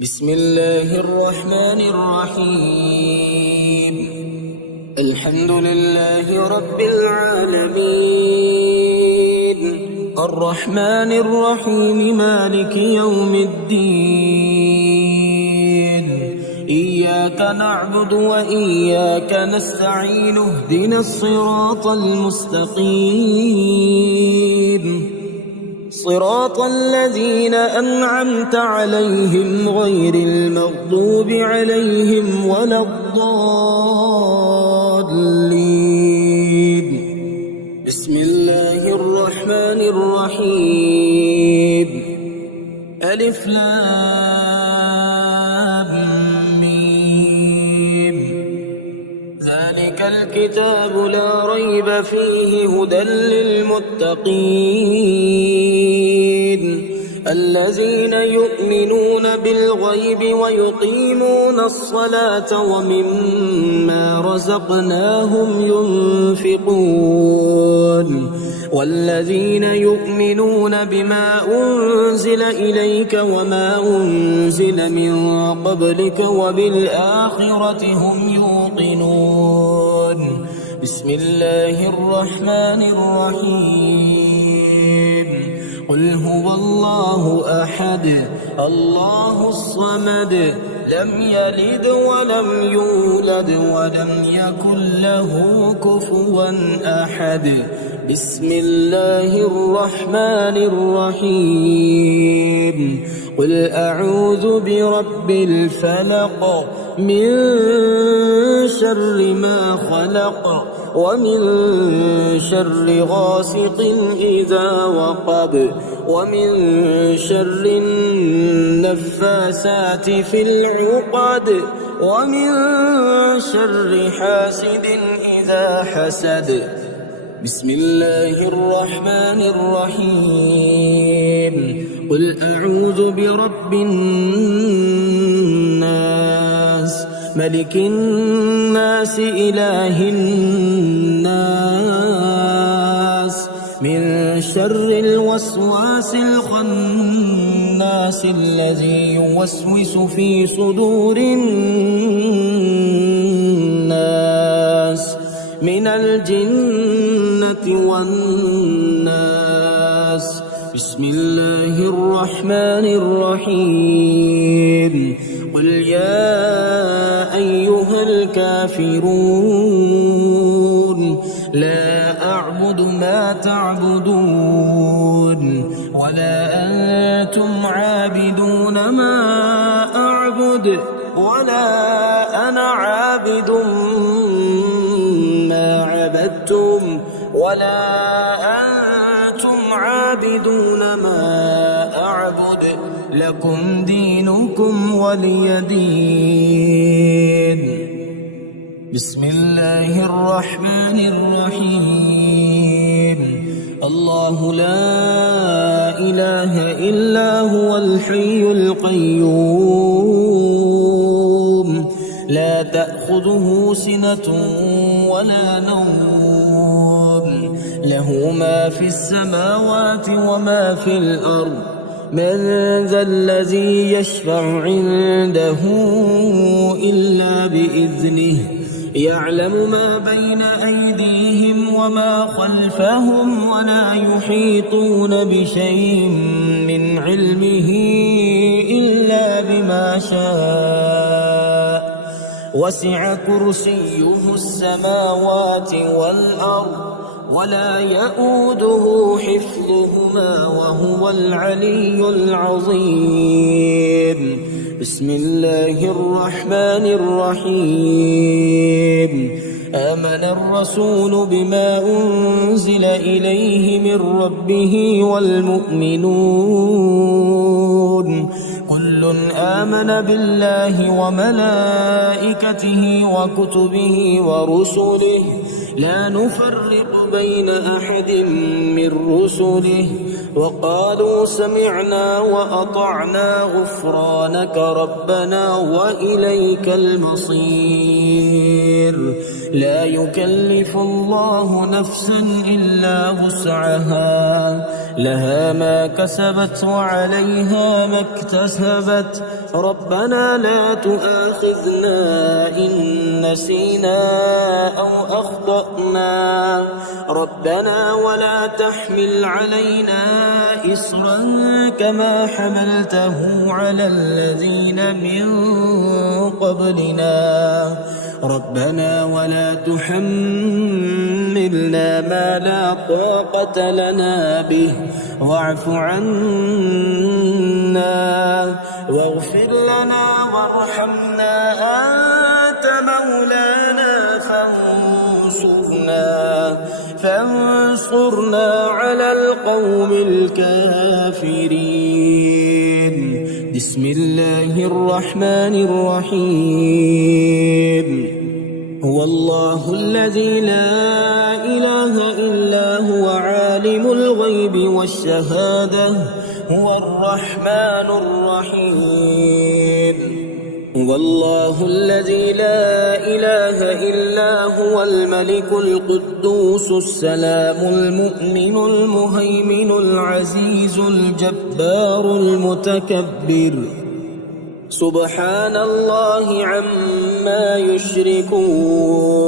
بسم الله الرحمن الرحيم. الحمد لله رب العالمين، الرحمن الرحيم، مالك يوم الدين. إياك نعبد وإياك نستعين، اهدنا الصراط المستقيم، صراط الذين أنعمت عليهم غير المغضوب عليهم ولا الضالين. بسم الله الرحمن الرحيم. ألف لام ميم. ذلك الكتاب لا ريب فيه هدى للمتقين، الذين يؤمنون بالغيب ويقيمون الصلاة ومما رزقناهم ينفقون، والذين يؤمنون بما أنزل إليك وما أنزل من قبلك وبالآخرة هم يوقنون. بسم الله الرحمن الرحيم. قل هو الله أحد الله الصمد، لم يلد ولم يولد ولم يكن له كفوا أحد. بسم الله الرحمن الرحيم. قل أعوذ برب الفلق، من شر ما خلق، ومن شر غاسق إذا وقب، ومن شر النفاسات في العقد، ومن شر حاسد إذا حسد. بسم الله الرحمن الرحيم. قل أعوذ برب الناس، ملك الناس، إله الناس، من شر الوسواس الخناس، الذي يوسوس في صدور الناس من الجنة والناس. بسم الله الرحمن الرحيم. قل يا أيها الكافرون، لا أعبد ما تعبدون، ولا أنتم عابدون ما أعبد، ولا أنا عابد ما عبدتم، ولا أنتم عابدون ما أعبد، لكم دينكم ولي دين. بسم الله الرحمن الرحيم. الله لا إله إلا هو الحي القيوم، لا تأخذه سنة ولا نوم، له ما في السماوات وما في الأرض. من ذا الذي يشفع عنده إلا بإذنه، يعلم ما بين أيديهم وما خلفهم، ولا يحيطون بشيء من علمه إلا بما شاء. وسع كرسيه السماوات والأرض، ولا يؤوده حفظهما، وهو العلي العظيم. بسم الله الرحمن الرحيم. آمن الرسول بما أنزل إليه من ربه والمؤمنون، كل آمن بالله وملائكته وكتبه ورسله، لا نفرق بين أحد من رسله، وقالوا سمعنا وأطعنا غفرانك ربنا وإليك المصير. لا يكلف الله نفسا إلا وسعها، لها ما كسبت وعليها ما اكتسبت، ربنا لا تؤاخذنا إن نسينا أو أخطأنا ربنا ولا تحمل علينا إصرا كما حملته على الذين من قبلنا ربنا ولا تحملنا ما لا طاقة لنا به واعف عنا واغفر لنا وارحمنا أنت مولانا فانصرنا على القوم الكافرين بسم الله الرحمن الرحيم هو الله الذي لا إله إلا هو عالم الغيب والشهادة هو الرحمن الرحيم هو الله الذي لا إله إلا هو الملك القدوس السلام المؤمن المهيمن العزيز الجبار المتكبر سبحان الله عما يشركون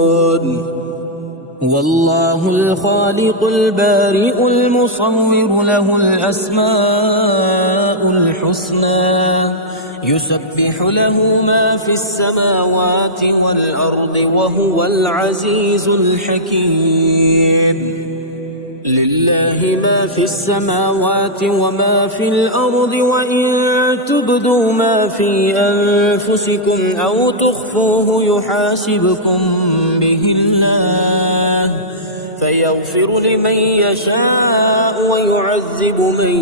والله الخالق البارئ المصور له الأسماء الحسنى يسبح له ما في السماوات والأرض وهو العزيز الحكيم لله ما في السماوات وما في الأرض وإن تبدوا ما في أنفسكم أو تخفوه يحاسبكم به الله فيغفر لمن يشاء ويعذب من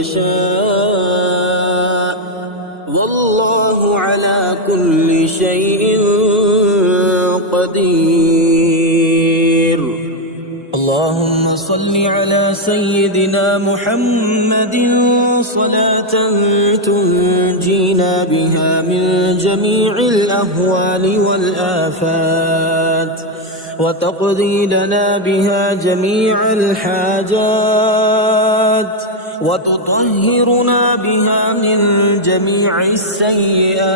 يشاء والله على كل شيء قدير اللهم صل على سيدنا محمد صلاة تنجينا بها من جميع الأهوال والآفات وتقضي لنا بها جميع الحاجات وتطهرنا بها من جميع السيئات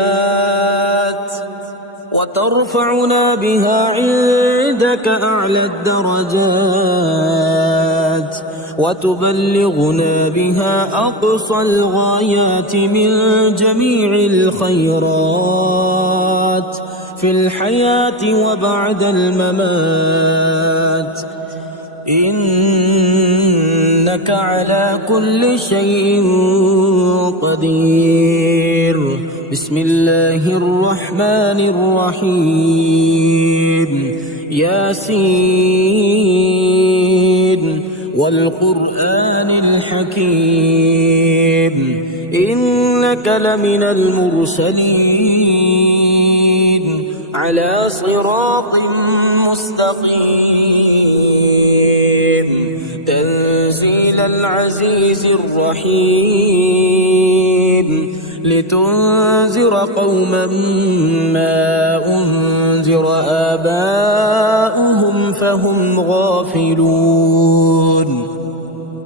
وترفعنا بها عندك أعلى الدرجات وتبلغنا بها أقصى الغايات من جميع الخيرات في الحياة وبعد الممات إنك على كل شيء قدير بسم الله الرحمن الرحيم ياسين والقرآن الحكيم إنك لمن المرسلين على صراط مستقيم تنزيل العزيز الرحيم لتنذر قوما ما أنذر آباؤهم فهم غافلون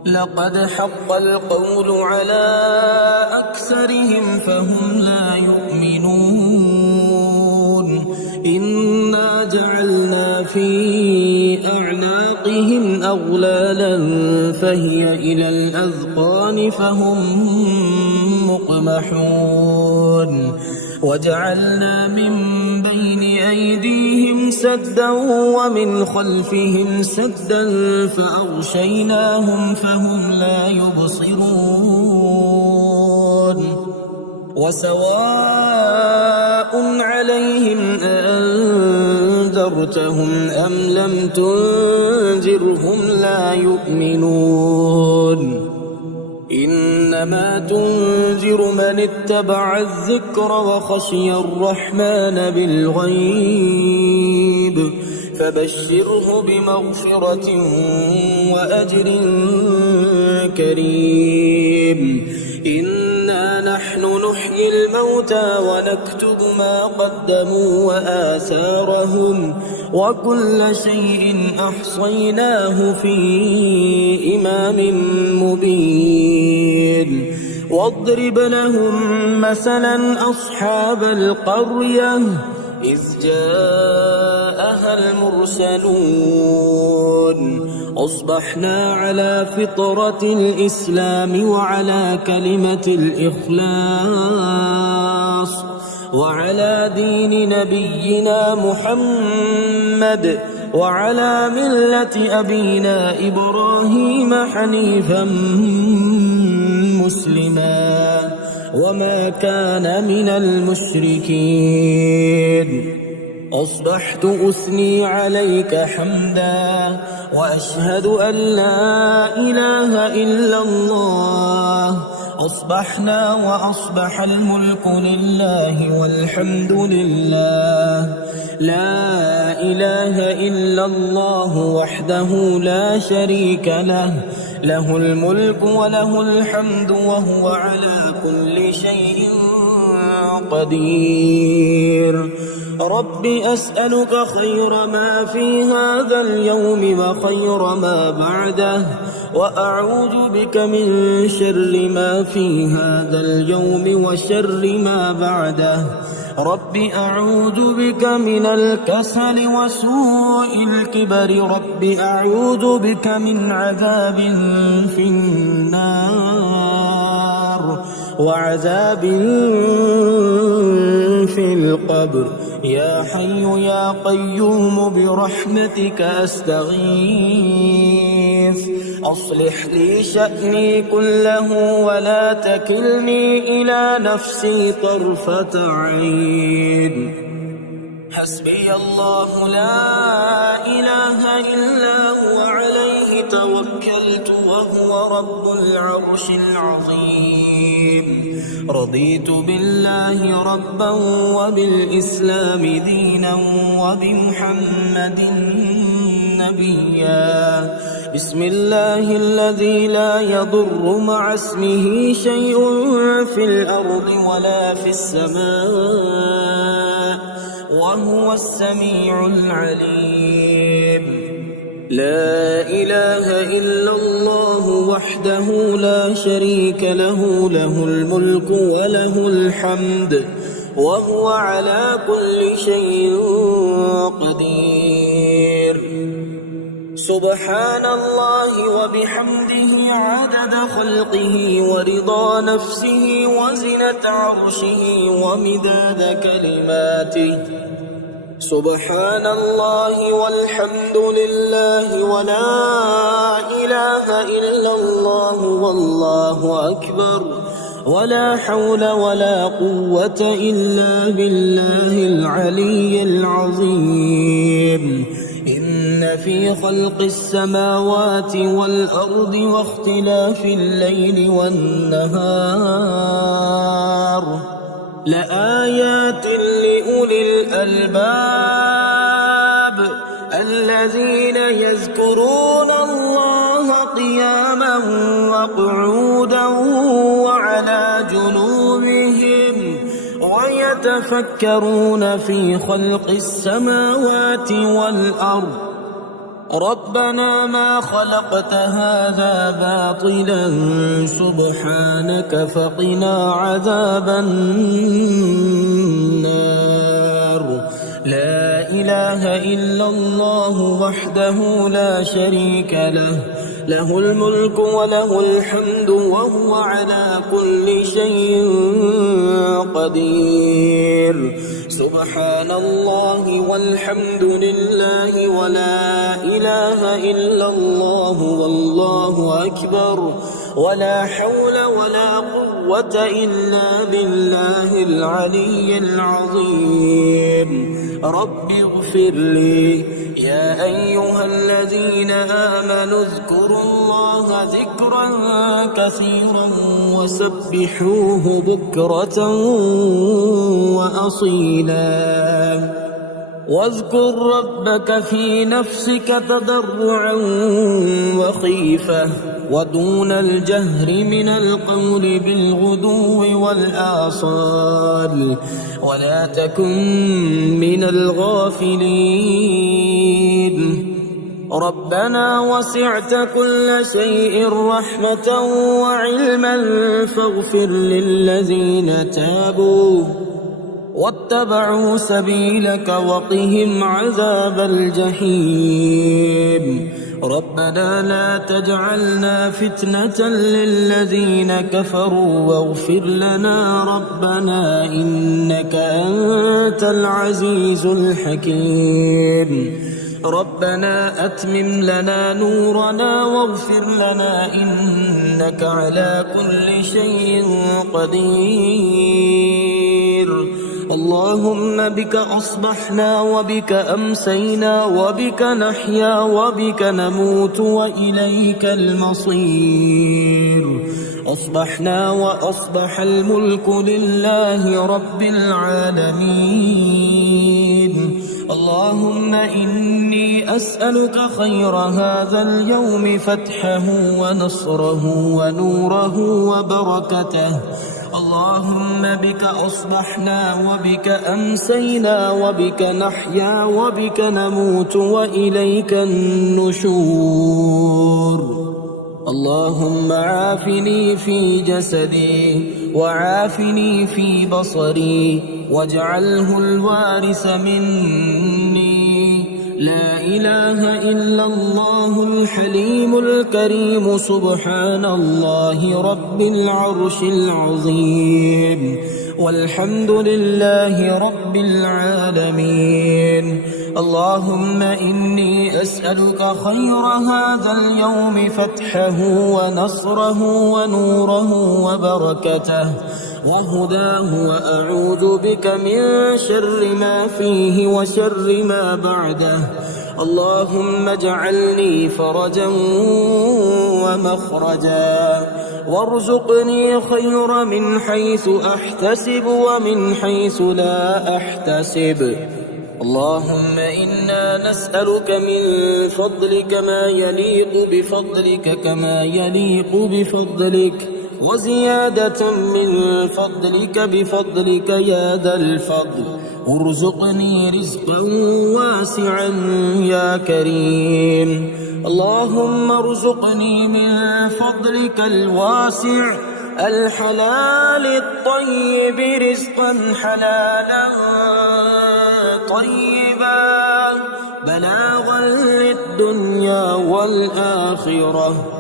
لقد حق القول على أكثرهم فهم لا يؤمنون إنا جعلنا في أعناقهم أغلالا فهي إلى الأذقان فهم مقمحون وجعلنا من بين أيديهم سدا ومن خلفهم سدا فأغشيناهم فهم لا يبصرون وسواء عليهم أأنذرتهم أم لم تنذرهم لا يؤمنون إنما تنذر من اتبع الذكر وخشي الرحمن بالغيب فبشره بمغفرة وأجر كريم إنا نحن نحيي الموتى ونكتب ما قدموا وآثارهم وكل شيء أحصيناه في إمام مبين واضرب لهم مثلا أصحاب القرية إذ جاءها المرسلون أصبحنا على فطرة الإسلام وعلى كلمة الإخلاص وعلى دين نبينا محمد وعلى ملة أبينا إبراهيم حنيفا مسلما وما كان من المشركين. أصبحت أثني عليك حمدا وأشهد أن لا إله إلا الله. أصبحنا وأصبح الملك لله والحمد لله، لا إله إلا الله وحده لا شريك له، له الملك وله الحمد وهو على كل شيء قدير. رب أسألك خير ما في هذا اليوم وخير ما بعده، وأعوذ بك من شر ما في هذا اليوم وشر ما بعده. رب أعوذ بك من الكسل وسوء الكبر. رب أعوذ بك من عذاب في النار وعذاب في القبر. يا حي يا قيوم برحمتك أستغيث. أصلح لي شأني كله ولا تكلني إلى نفسي طرفة عين. حسبي الله لا إله إلا هو عليه توكلت وهو رب العرش العظيم. رضيت بالله ربا وبالإسلام دينا وبمحمد نبيا. بسم الله الذي لا يضر مع اسمه شيء في الأرض ولا في السماء وهو السميع العليم. لا إله إلا الله وحده لا شريك له، له الملك وله الحمد وهو على كل شيء قدير. سبحان الله وبحمده عدد خلقه ورضا نفسه وزنة عرشه ومداد كلماته. سبحان الله والحمد لله ولا إله إلا الله والله أكبر ولا حول ولا قوة إلا بالله العلي العظيم. إن في خلق السماوات والأرض واختلاف الليل والنهار لآيات لأولي الألباب الذين يذكرون الله قياما وقعودا وعلى جنوبهم ويتفكرون في خلق السماوات والأرض ربنا ما خلقت هذا باطلا سبحانك فقنا عذاب النار. لا إله إلا الله وحده لا شريك له، له الملك وله الحمد وهو على كل شيء قدير. سبحان الله والحمد لله ولا إله إلا الله والله أكبر ولا حول ولا قوة إلا بالله العلي العظيم. رب اغفر لي. يا أيها الذين آمنوا اذكروا الله ذكرا كثيرا وسبحوه بكرة وأصيلا. واذكر ربك في نفسك تضرعا وخيفة ودون الجهر من القول بالغدو والآصال ولا تكن من الغافلين. ربنا وسعت كل شيء رحمة وعلما فاغفر للذين تابوا واتبعوا سبيلك وقهم عذاب الجحيم ربنا لا تجعلنا فتنة للذين كفروا واغفر لنا ربنا إنك أنت العزيز الحكيم ربنا أتمم لنا نورنا واغفر لنا إنك على كل شيء قدير اللهم بك أصبحنا وبك أمسينا وبك نحيا وبك نموت وإليك المصير أصبحنا وأصبح الملك لله رب العالمين اللهم إني أسألك خير هذا اليوم فتحه ونصره ونوره وبركته اللهم بك أصبحنا وبك أمسينا وبك نحيا وبك نموت وإليك النشور اللهم عافني في جسدي وعافني في بصري واجعله الوارث مني لا إله إلا الله الحليم الكريم سبحان الله رب العرش العظيم والحمد لله رب العالمين اللهم إني أسألك خير هذا اليوم فتحه ونصره ونوره وبركته وهداه وأعوذ بك من شر ما فيه وشر ما بعده اللهم اجعلني فرجا ومخرجا وارزقني خير من حيث أحتسب ومن حيث لا أحتسب اللهم إنا نسألك من فضلك ما يليق بفضلك كما يليق بفضلك وزيادة من فضلك بفضلك يا ذا الفضل ارزقني رزقا واسعا يا كريم اللهم ارزقني من فضلك الواسع الحلال الطيب رزقا حلالا طيبا بلاغا للدنيا والآخرة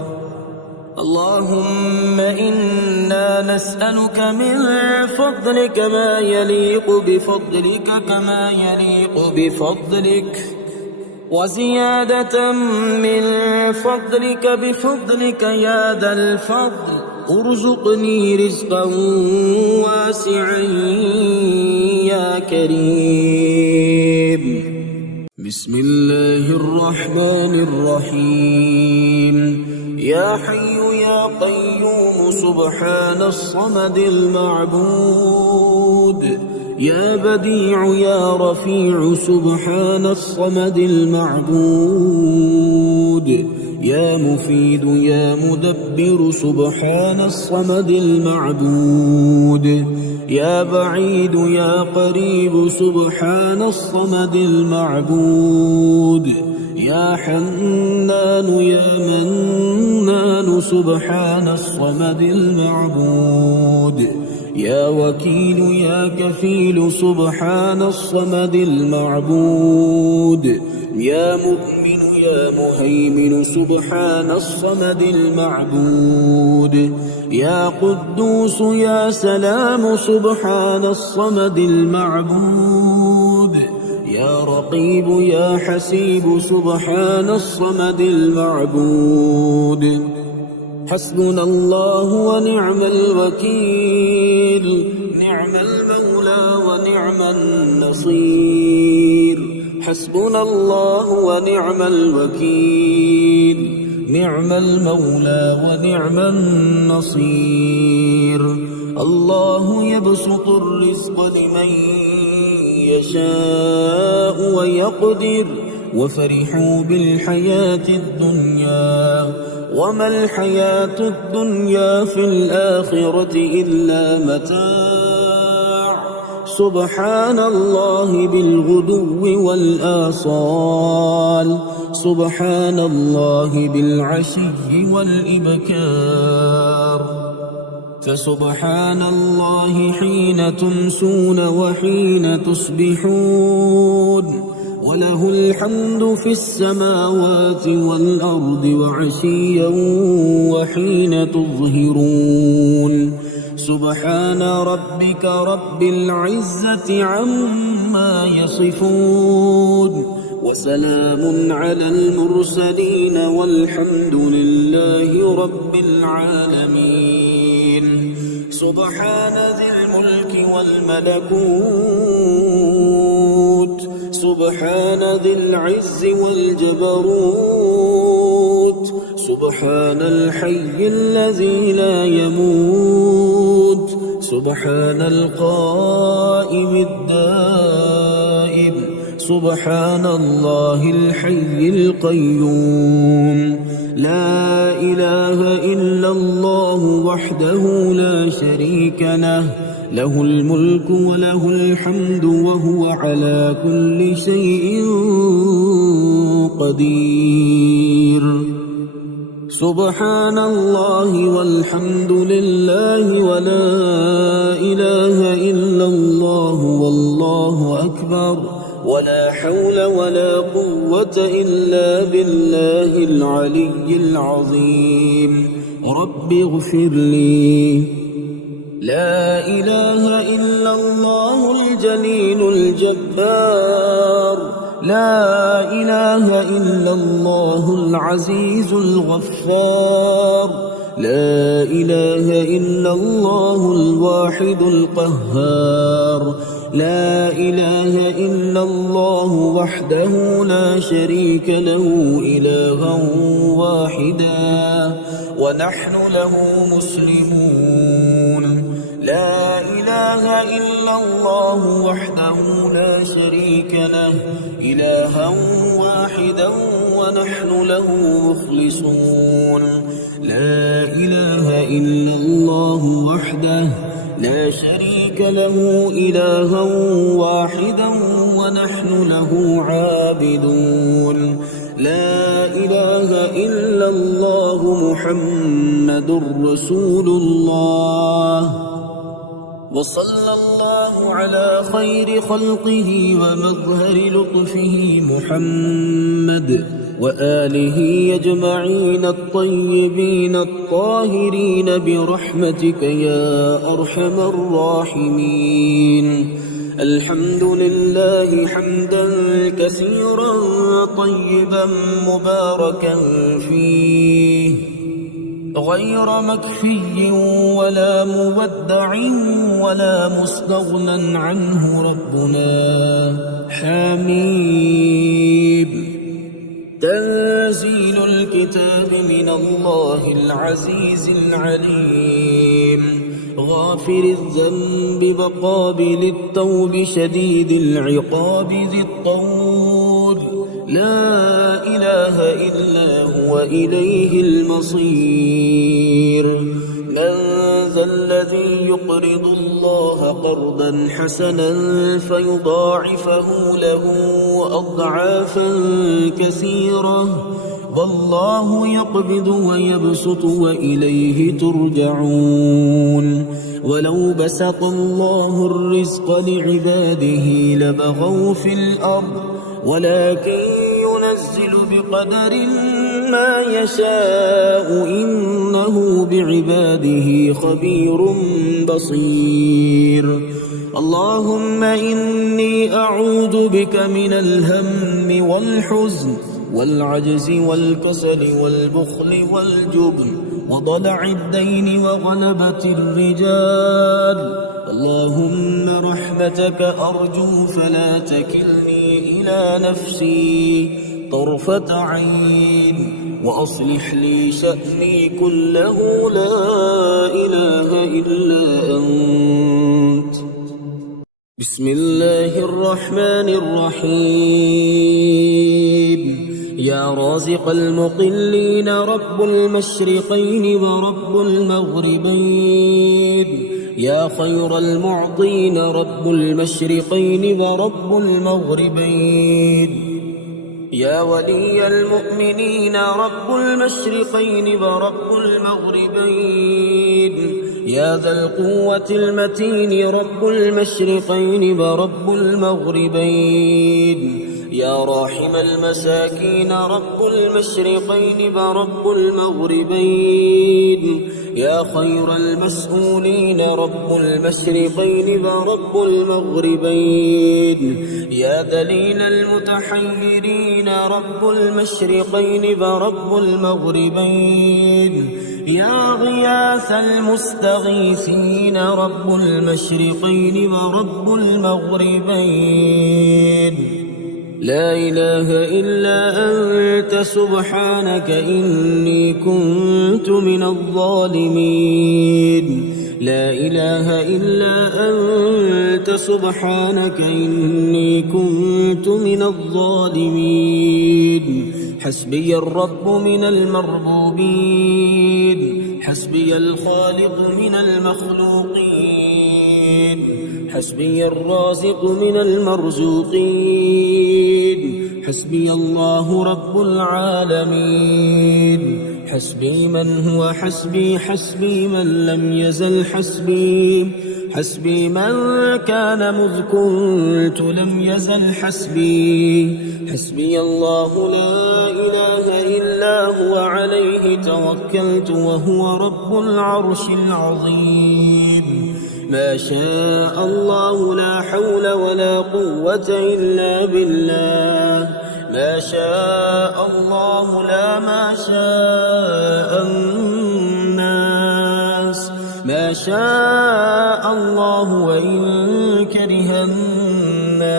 اللهم إنا نسألك من فضلك ما يليق بفضلك كما يليق بفضلك وزيادة من فضلك بفضلك يا ذا الفضل ارزقني رزقا واسعا يا كريم بسم الله الرحمن الرحيم يا حي يا قيوم سبحان الصمد المعبود يا بديع يا رفيع سبحان الصمد المعبود يا مفيد يا مدبر سبحان الصمد المعبود يا بعيد يا قريب سبحان الصمد المعبود يا حنان يا منان سبحان الصمد المعبود يا وكيل يا كفيل سبحان الصمد المعبود يا مؤمن يا مهيمن سبحان الصمد المعبود يا قدوس يا سلام سبحان الصمد المعبود يا رقيب يا حسيب سبحان الصمد المعبود حسبنا الله ونعم الوكيل نعم المولى ونعم النصير حسبنا الله ونعم الوكيل نعم المولى ونعم النصير الله يبسط الرزق لمن يشاء ويقدر وفرحوا بالحياة الدنيا وما الحياة الدنيا في الآخرة إلا متاع سبحان الله بالغدو والآصال سبحان الله بالعشي والإبكار فسبحان الله حين تمسون وحين تصبحون وله الحمد في السماوات والأرض وعشيا وحين تظهرون سبحان ربك رب العزة عما يصفون وسلام على المرسلين والحمد لله رب العالمين سبحان ذي الملك والملكوت سبحان ذي العز والجبروت سبحان الحي الذي لا يموت سبحان القائم الدائم سبحان الله الحي القيوم لا إله إلا الله وحده لا شريك له له الملك وله الحمد وهو على كل شيء قدير سبحان الله والحمد لله ولا إله إلا الله والله أكبر ولا حول ولا قوة إلا بالله العلي العظيم رب اغفر لي لا إله إلا الله الجليل الجبار لا إله إلا الله العزيز الغفار لا إله إلا الله الواحد القهار لا إله إلا الله وحده لا شريك له إلها واحدا ونحن له مسلمون لا إله إلا الله وحده لا شريك له إلها واحدا ونحن له مخلصون لا إله إلا الله وحده لا شريك له إلها واحدا ونحن له عابدون لا إله إلا الله محمد رسول الله وصلى الله على خير خلقه ومظهر لطفه محمد وآله أجمعين الطيبين الطاهرين برحمتك يا أرحم الراحمين الحمد لله حمدا كثيرا طيبا مباركا فيه غير مكفي ولا مودع ولا مستغنى عنه ربنا حميد تنزيل الكتاب من الله العزيز العليم غافر الذنب وقابل التوب شديد العقاب ذي الطول لا إله إلا هو إليه المصير من ذا الذي يقرض الله قرضا حسنا فيضاعفه له أضعافا كثيرة والله يقبض ويبسط وإليه ترجعون ولو بسط الله الرزق لعباده لبغوا في الأرض ولكن ينزل بقدر ما يشاء إنه بعباده خبير بصير اللهم إني أعوذ بك من الهم والحزن والعجز والكسل والبخل والجبن وضلع الدين وغلبة الرجال اللهم رحمتك أرجو فلا تكلني إلى نفسي طرفة عين وأصلح لي شأني كله لا إله إلا أنت بسم الله الرحمن الرحيم يا رازق المقلين رب المشرقين ورب المغربين يا خير المعطين رب المشرقين ورب المغربين يا ولي المؤمنين رب المشرقين ورب المغربين يا ذا القوة المتين رب المشرقين ورب المغربين يا راحم المساكين رب المشرقين ورب المغربين يا خير المسؤولين رب المشرقين ورب المغربين يا دليل المتحيرين رب المشرقين ورب المغربين يا غياث المستغيثين رب المشرقين ورب المغربين لا إله إلا أنت سبحانك إني كنت من الظالمين لا إله إلا أنت سبحانك إني كنت من الظالمين حسبي الرب من المربوبين حسبي الخالق من المخلوقين حسبي الرازق من المرزوقين حسبي الله رب العالمين حسبي من هو حسبي حسبي من لم يزل حسبي حسبي من كان مذ كنت لم يزل حسبي حسبي الله لا إله إلا هو عليه توكلت وهو رب العرش العظيم ما شاء الله لا حول ولا قوة إلا بالله ما شاء الله لا ما شاء الناس ما شاء الله وإن كره الناس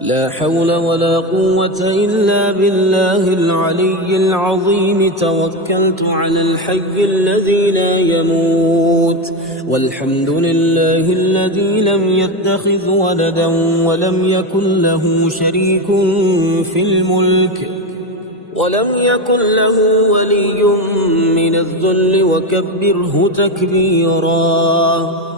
لا حول ولا قوة إلا بالله العلي العظيم توكلت على الحي الذي لا يموت والحمد لله الذي لم يتخذ ولدا ولم يكن له شريك في الملك ولم يكن له ولي من الذل وكبره تكبيرا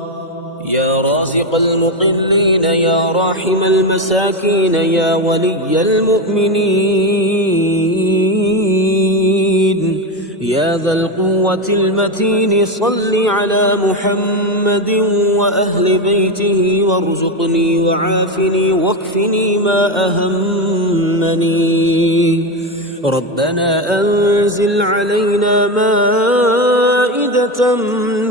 يا رازق المقلين يا راحم المساكين يا ولي المؤمنين يا ذا القوة المتين صل على محمد وأهل بيته وارزقني وعافني واكفني ما أهمني ربنا أنزل علينا مائدة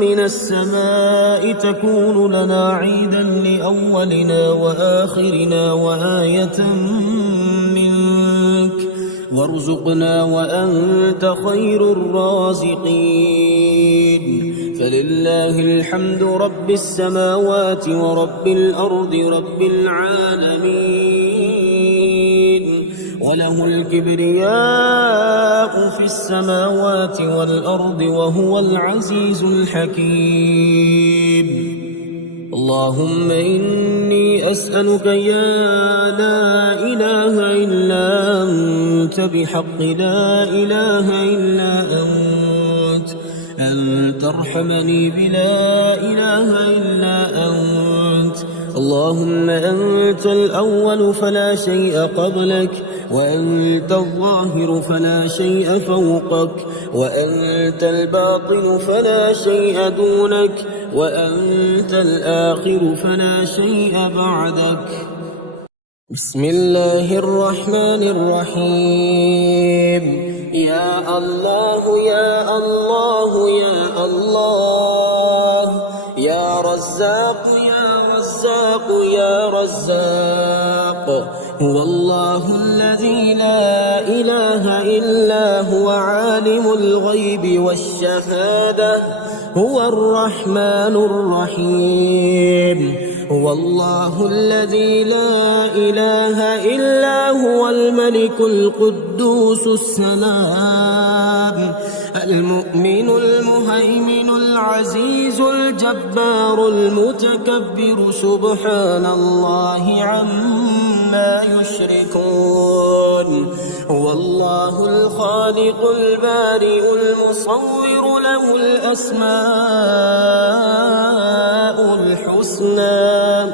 من السماء تكون لنا عيدا لأولنا وآخرنا وآية منك وارزقنا وأنت خير الرازقين فلله الحمد رب السماوات ورب الأرض رب العالمين وله الكبرياء في السماوات والأرض وهو العزيز الحكيم اللهم إني أسألك يا لا إله إلا أنت بحق لا إله إلا أنت أن ترحمني بلا إله إلا أنت اللهم أنت الأول فلا شيء قبلك وأنت الظاهر فلا شيء فوقك وأنت الباطن فلا شيء دونك وأنت الآخر فلا شيء بعدك بسم الله الرحمن الرحيم يا الله يا الله يا الله يا رزاق يا رزاق يا رزاق هو الله الذي لا إله إلا هو عالم الغيب والشهادة هو الرحمن الرحيم هو الله الذي لا إله إلا هو الملك القدوس السلام المؤمن المهيمن العزيز الجبار المتكبر سبحان الله عما يشركون هو الله الخالق البارئ المصور له الأسماء الحسنى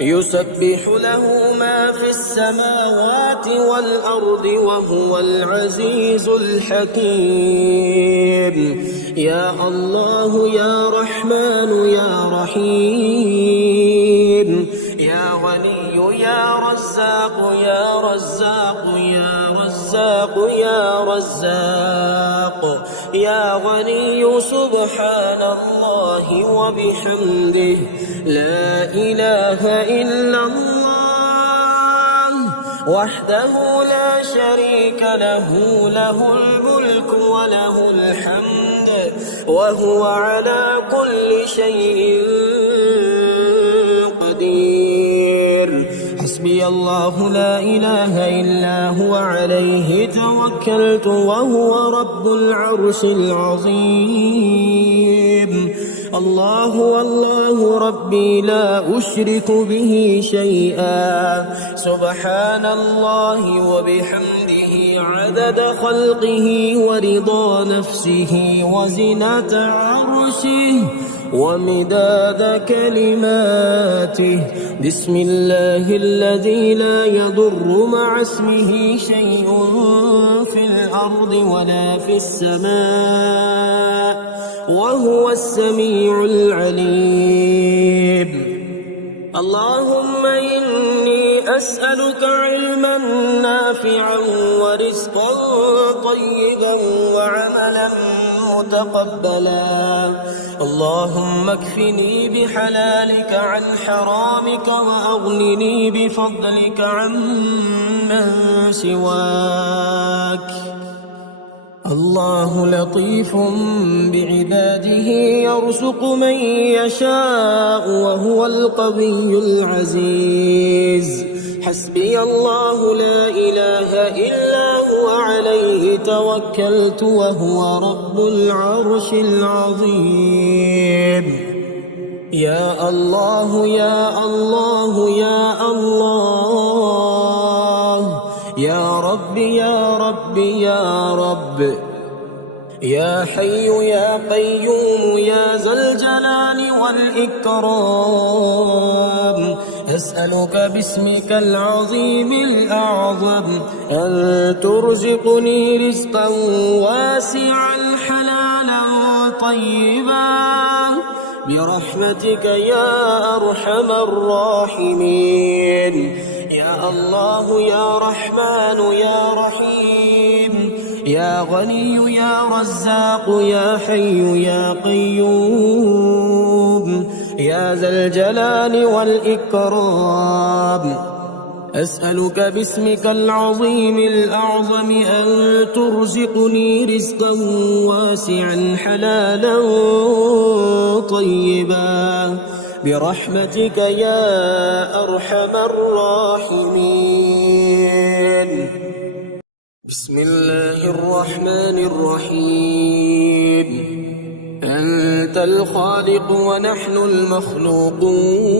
يسبح له ما في السماوات والأرض وهو العزيز الحكيم يا الله يا رحمن يا رحيم يا غني يا رزاق يا رزاق يا رزاق يا رزاق يا غني سبحان الله وبحمده لا إله إلا الله وحده لا شريك له له الملك وله الحمد وهو على كل شيء قدير حسبي الله لا إله إلا هو عليه توكلت وهو رب العرش العظيم الله الله ربي لا أشرك به شيئا سبحان الله وبحمده عدد خلقه ورضا نفسه وزنة عرشه ومداد كلماته بسم الله الذي لا يضر مع اسمه شيء في الأرض ولا في السماء وهو السميع العليم اللهم إني أسألك علما نافعا ورزقا طيبا وعملا متقبلا اللهم اكفني بحلالك عن حرامك وأغنني بفضلك عمن سواك الله لطيف بعباده يرزق من يشاء وهو القوي العزيز حسبي الله لا إله إلا هو عليه توكلت وهو رب العرش العظيم يا الله يا الله يا الله يا رب يا رب يا رب يا حي يا قيوم يا ذا الجلال والإكرام أسألك باسمك العظيم الأعظم أن ترزقني رزقا واسعا حلالا طيبا برحمتك يا أرحم الراحمين يا الله يا رحمن يا رحيم يا غني يا رزاق يا حي يا قيوم يا ذا الجلال والإكرام أسألك باسمك العظيم الأعظم أن ترزقني رزقا واسعا حلالا طيبا برحمتك يا أرحم الراحمين بسم الله الرحمن الرحيم أنت الخالق ونحن المخلوقون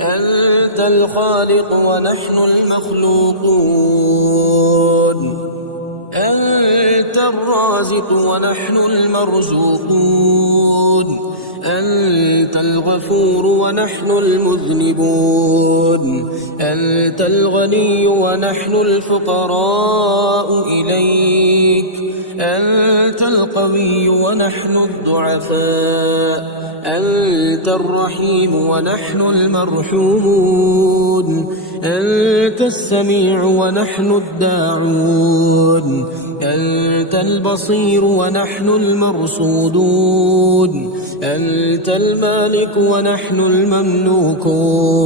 أنت الخالق ونحن المخلوقون أنت الرازق ونحن المرزوقون أنت الغفور ونحن المذنبون أنت الغني ونحن الفقراء إليك أنت القوي ونحن الضعفاء أنت الرحيم ونحن المرحومون أنت السميع ونحن الداعون أنت البصير ونحن المرصودون أنت المالك ونحن المملوكون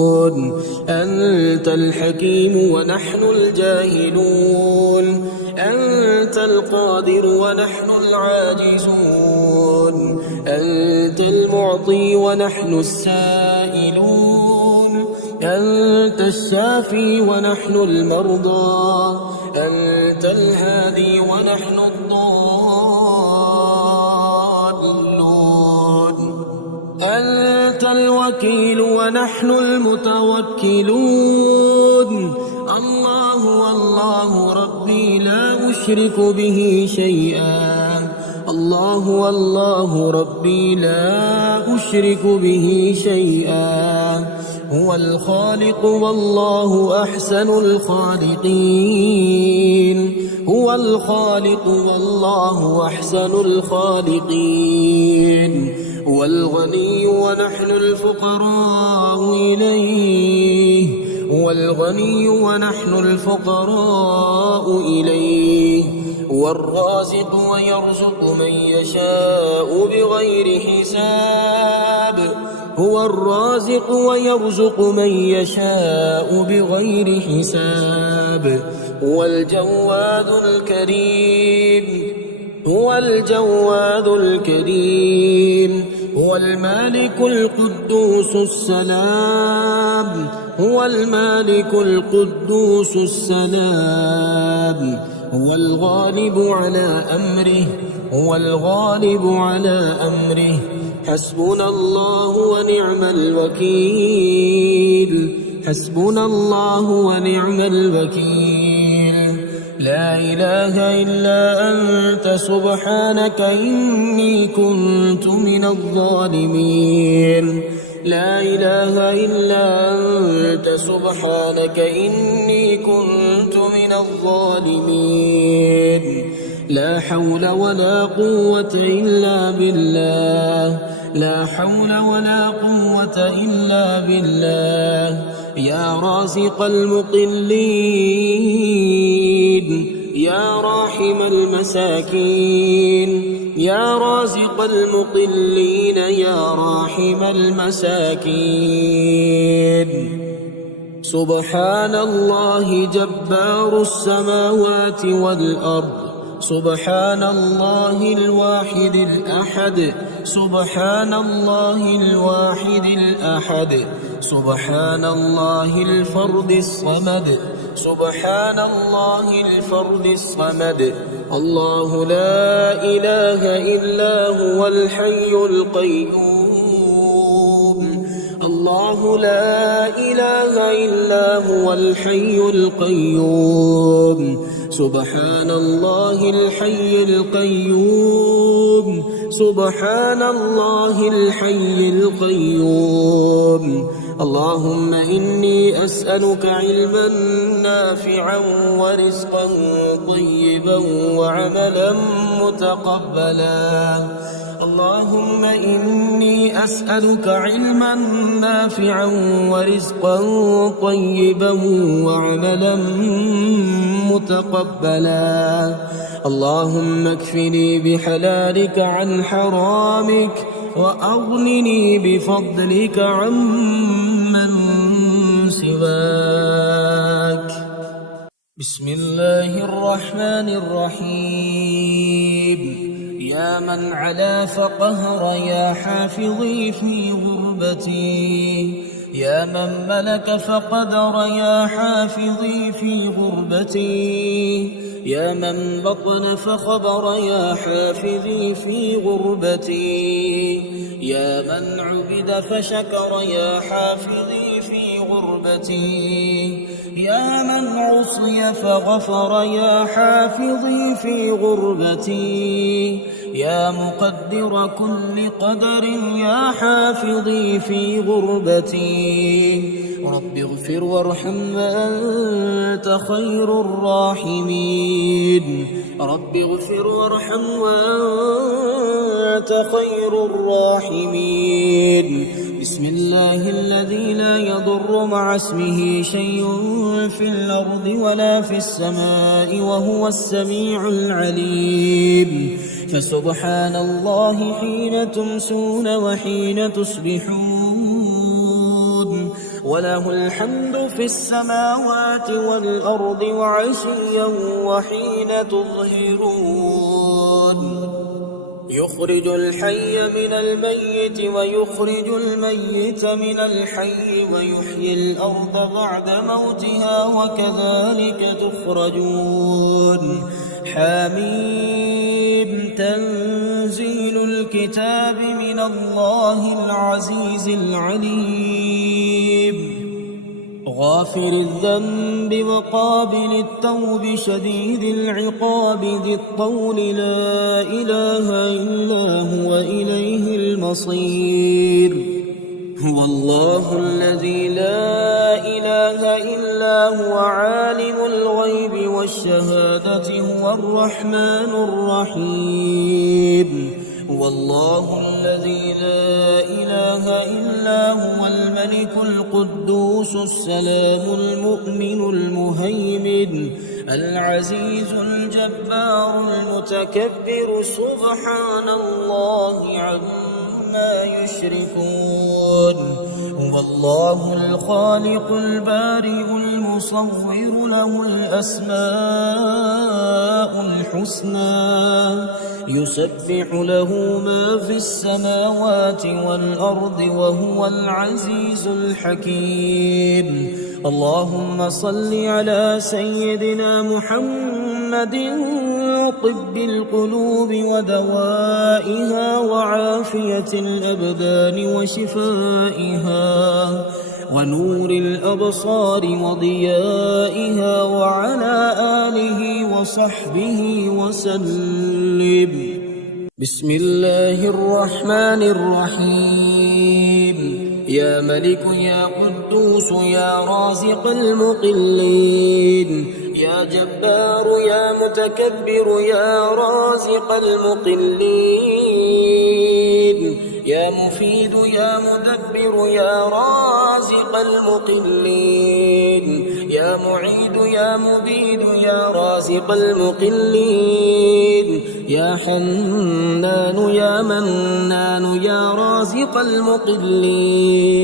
أنت الحكيم ونحن الجاهلون أنت القادر ونحن العاجزون أنت المعطي ونحن السائلون أنت الشافي ونحن المرضى أنت الهادي ونحن الضالون الوكيل ونحن المتوكلون. الله والله ربي لا أشرك به شيئا. الله والله ربي لا أشرك به شيئا. هو الخالق والله أحسن الخالقين. هو الخالق والله أحسن الخالقين. هو الغني ونحن الفقراء إليه. هو الغني ونحن الفقراء إليه. هو الرازق ويرزق من يشاء بغير حساب. هو الرازق ويرزق من يشاء بغير حساب. هو الجواد الكريم. هو الجواد الكريم. هو المالك القدوس السلام. هو المالك القدوس السلام. هو الغالب على أمره. هو الغالب على أمره. حسبنا الله ونعم الوكيل. حسبنا الله ونعم الوكيل. لا إله إلا أنت سبحانك إني كنت من الظالمين. لا إله إلا أنت سبحانك إني كنت من الظالمين. لا حول ولا قوة إلا بالله. لا حول ولا قوة إلا بالله. يا رازق المقلين. يا راحم المساكين. يا رازق المقلين. يا راحم المساكين. سبحان الله جبار السماوات والأرض. سبحان الله الواحد الأحد. سبحان الله الواحد الأحد. سبحان الله الفرد الصمد. سبحان الله الفرد الصمد. الله لا إله إلا هو الحي القيوم. الله لا إله إلا هو الحي القيوم. سبحان الله الحي القيوم. سبحان الله الحي القيوم. اللهم إني أسألك علما نافعا ورزقا طيبا وعملا متقبلا. اللهم إني أسألك علما نافعا ورزقا طيبا وعملا متقبلا. اللهم اكفني بحلالك عن حرامك وأغنني بفضلك عمن سواك. بسم الله الرحمن الرحيم. يا من علا فقهر يا حافظي في غربتي. يا من ملك فقدر يا حافظي في غربتي. يا من بطن فخبر يا حافظي في غربتي. يا من عبد فشكر يا حافظي في غربتي. يا من عصي فغفر يا حافظي في غربتي. يا مقدر كل قدر يا حافظي في غربتي. رب اغفر وارحم وأنت خير الراحمين. رب اغفر وارحم وأنت خير الراحمين. بسم الله الذي لا يضر مع اسمه شيء في الأرض ولا في السماء وهو السميع العليم. فسبحان الله حين تمسون وحين تصبحون. وله الحمد في السماوات والأرض وعشيا وحين تظهرون. يخرج الحي من الميت ويخرج الميت من الحي ويحيي الأرض بعد موتها وكذلك تخرجون. حميم تنزيل الكتاب من الله العزيز العليم غافر الذنب وقابل التوب شديد العقاب ذي الطول لا إله إلا هو إليه المصير هو الله الذي لا إله إلا هو عالم الغيب والشهادة هو الرحمن الرحيم هو الله الذي لا إله إلا هو الملك القدوس السلام المؤمن المهيمن العزيز الجبار المتكبر سبحان الله عما يشركون هو الله الخالق البارئ المصور له الأسماء الحسنى يسبح له ما في السماوات والأرض وهو العزيز الحكيم اللهم صل على سيدنا محمد طب القلوب ودوائها وعافية الأبدان وشفائها ونور الأبصار وضيائها وعلى آله وصحبه وسلم بسم الله الرحمن الرحيم يا ملك يا قدوس يا رازق المقلين يا جبار يا متكبر يا رازق المقلين يا مفيد يا مدبر يا رازق المقلين يا معيد يا مبيد يا رازق المقلين يا حنان يا منان يا رازق المقلين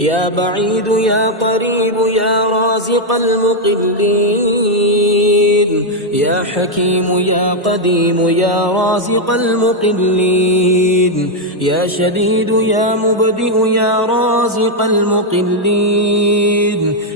يا بعيد يا قريب يا رازق المقلين يا حكيم يا قديم يا رازق المقلين يا شديد يا مبدئ يا رازق المقلين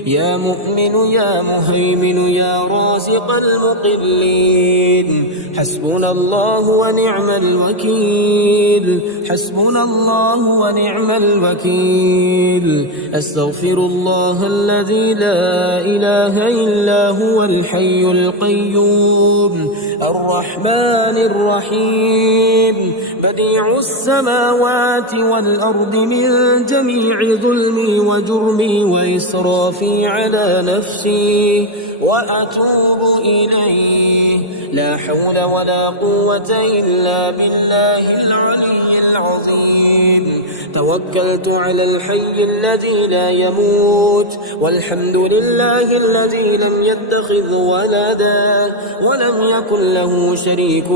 يا مؤمن يا مهيمن يا رازق المقلين حسبنا الله ونعم الوكيل حسبنا الله ونعم الوكيل أستغفر الله الذي لا إله إلا هو الحي القيوم الرحمن الرحيم بديع السماوات والأرض من جميع ظلمي وجرمي وإسرافي على نفسي وأتوب إليه لا حول ولا قوة إلا بالله العلي العظيم توكلت على الحي الذي لا يموت والحمد لله الذي لم يتخذ ولدا ولم يكن له شريك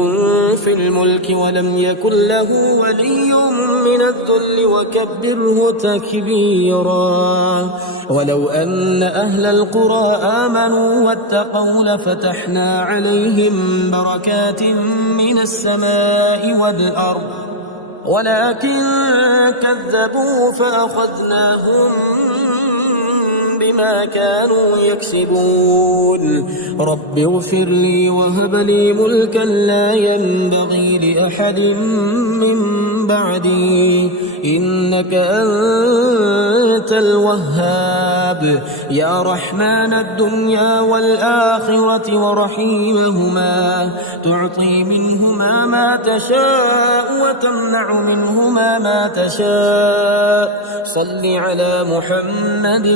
في الملك ولم يكن له ولي من الذل وكبره تكبيرا ولو أن أهل القرى آمنوا واتقوا لفتحنا عليهم بركات من السماء والأرض ولكن كذبوا فأخذناهم بما كانوا يكسبون رب اغفر لي وهب لي ملكا لا ينبغي لأحد من بعدي إنك أنت الوهاب يا رحمن الدنيا والآخرة ورحيمهما تعطي منهما ما تشاء وتمنع منهما ما تشاء صل على محمد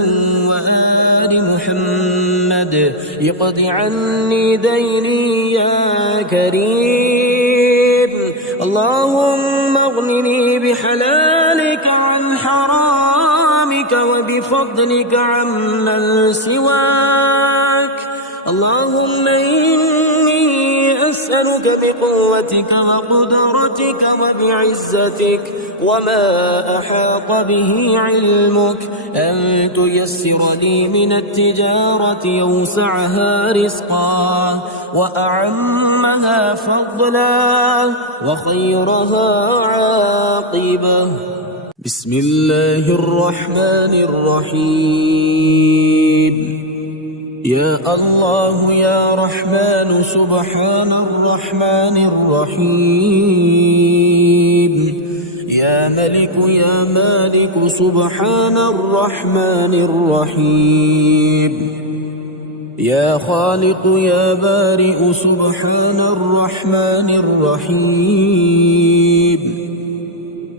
وآل محمد اقض عني ديني يا كريم اللهم اغنني بحلالك عن حرامك وبفضلك عمن سواك اللهم إني أسألك بقوتك وقدرتك وبعزتك وما أحاط به علمك أن تيسر لي من التجارة يوسعها رزقا وأعمها فضلا وخيرها عاقبة بسم الله الرحمن الرحيم يا الله يا رحمن سبحان الرحمن الرحيم. يا ملك يا مالك سبحان الرحمن الرحيم. يا خالق يا بارئ سبحان الرحمن الرحيم.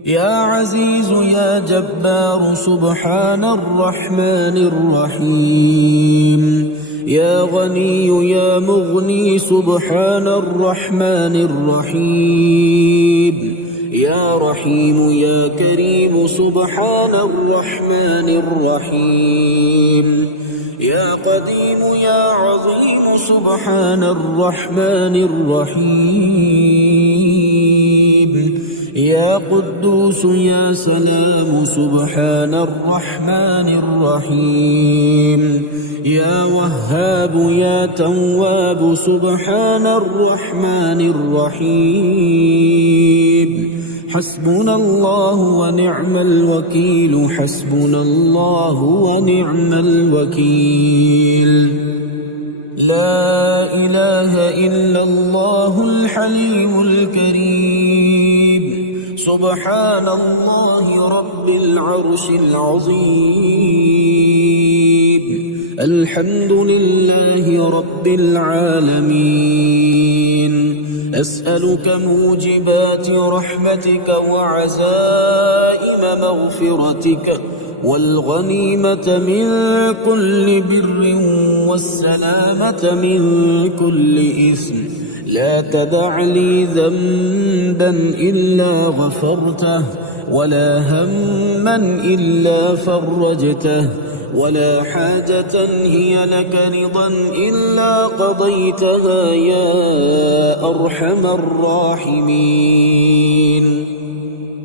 يا عزيز يا جبار سبحان الرحمن الرحيم. يا غني يا مغني سبحان الرحمن الرحيم. يا رحيم يا كريم سبحان الرحمن الرحيم. يا قديم يا عظيم سبحان الرحمن الرحيم. يا قدوس يا سلام سبحان الرحمن الرحيم. يا وهاب يا تواب سبحان الرحمن الرحيم. حسبنا الله ونعم الوكيل. حسبنا الله ونعم الوكيل. لا إله إلا الله الحليم الكريم. سبحان الله رب العرش العظيم. الحمد لله رب العالمين. أسألك موجبات رحمتك وعزائم مغفرتك والغنيمة من كل بر والسلامة من كل إثم. لا تدع لي ذنبا إلا غفرته ولا هما إلا فرجته ولا حاجة هي لك رضا إلا قضيتها يا أرحم الراحمين.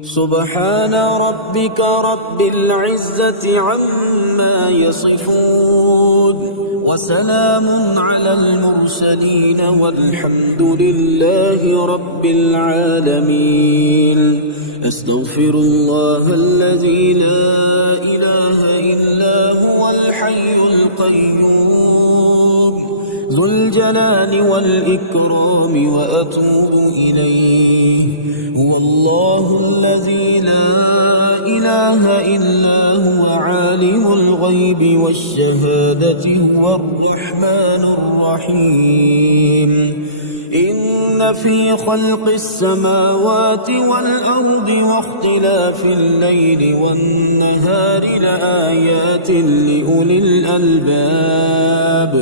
سبحان ربك رب العزة عما يصفون وسلام على المرسلين والحمد لله رب العالمين. أستغفر الله الذي لا إله إلا هو الحي القيوم ذو الجلال والإكرام وأتوب إليه. هو الله الذي لا إله إلا هو عالم الغيب والشهادة هو الرحمن الرحيم. إن في خلق السماوات والأرض واختلاف الليل والنهار لآيات لأولي الألباب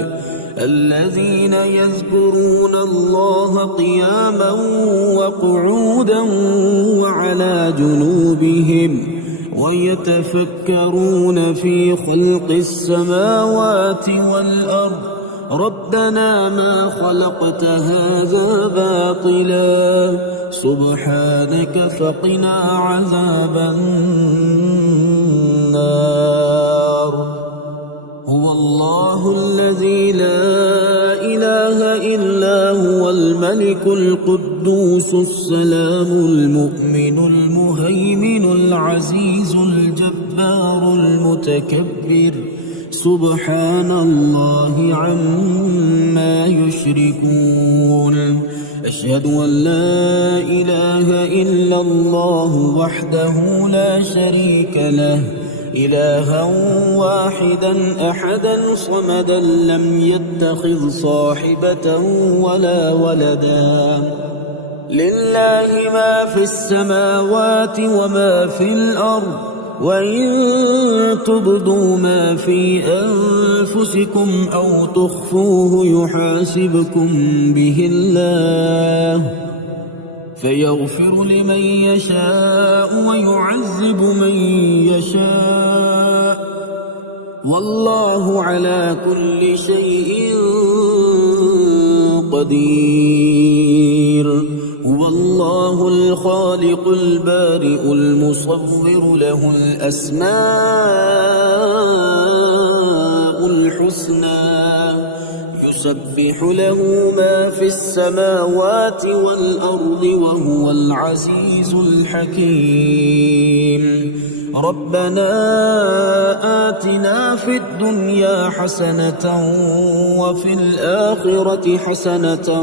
الذين يذكرون الله قياما وقعودا وعلى جنوبهم ويتفكرون في خلق السماوات والأرض ربنا ما خلقت هذا باطلا سبحانك فقنا عذاب النار. هو الله الذي لا إله إلا هو الملك القدوس السلام المؤمن المهيمن العزيز الجبار المتكبر سبحان الله عما يشركون. أشهد أن لا إله إلا الله وحده لا شريك له إلها واحدا أحدا صمدا لم يتخذ صاحبة ولا ولدا. لله ما في السماوات وما في الأرض وإن تبدوا ما في أنفسكم أو تخفوه يحاسبكم به الله فيغفر لمن يشاء ويعذب من يشاء والله على كل شيء قدير. هو الله الخالق البارئ المصور له الأسماء الحسنى يسبح له ما في السماوات والأرض وهو العزيز الحكيم. ربنا آتنا في الدنيا حسنة وفي الآخرة حسنة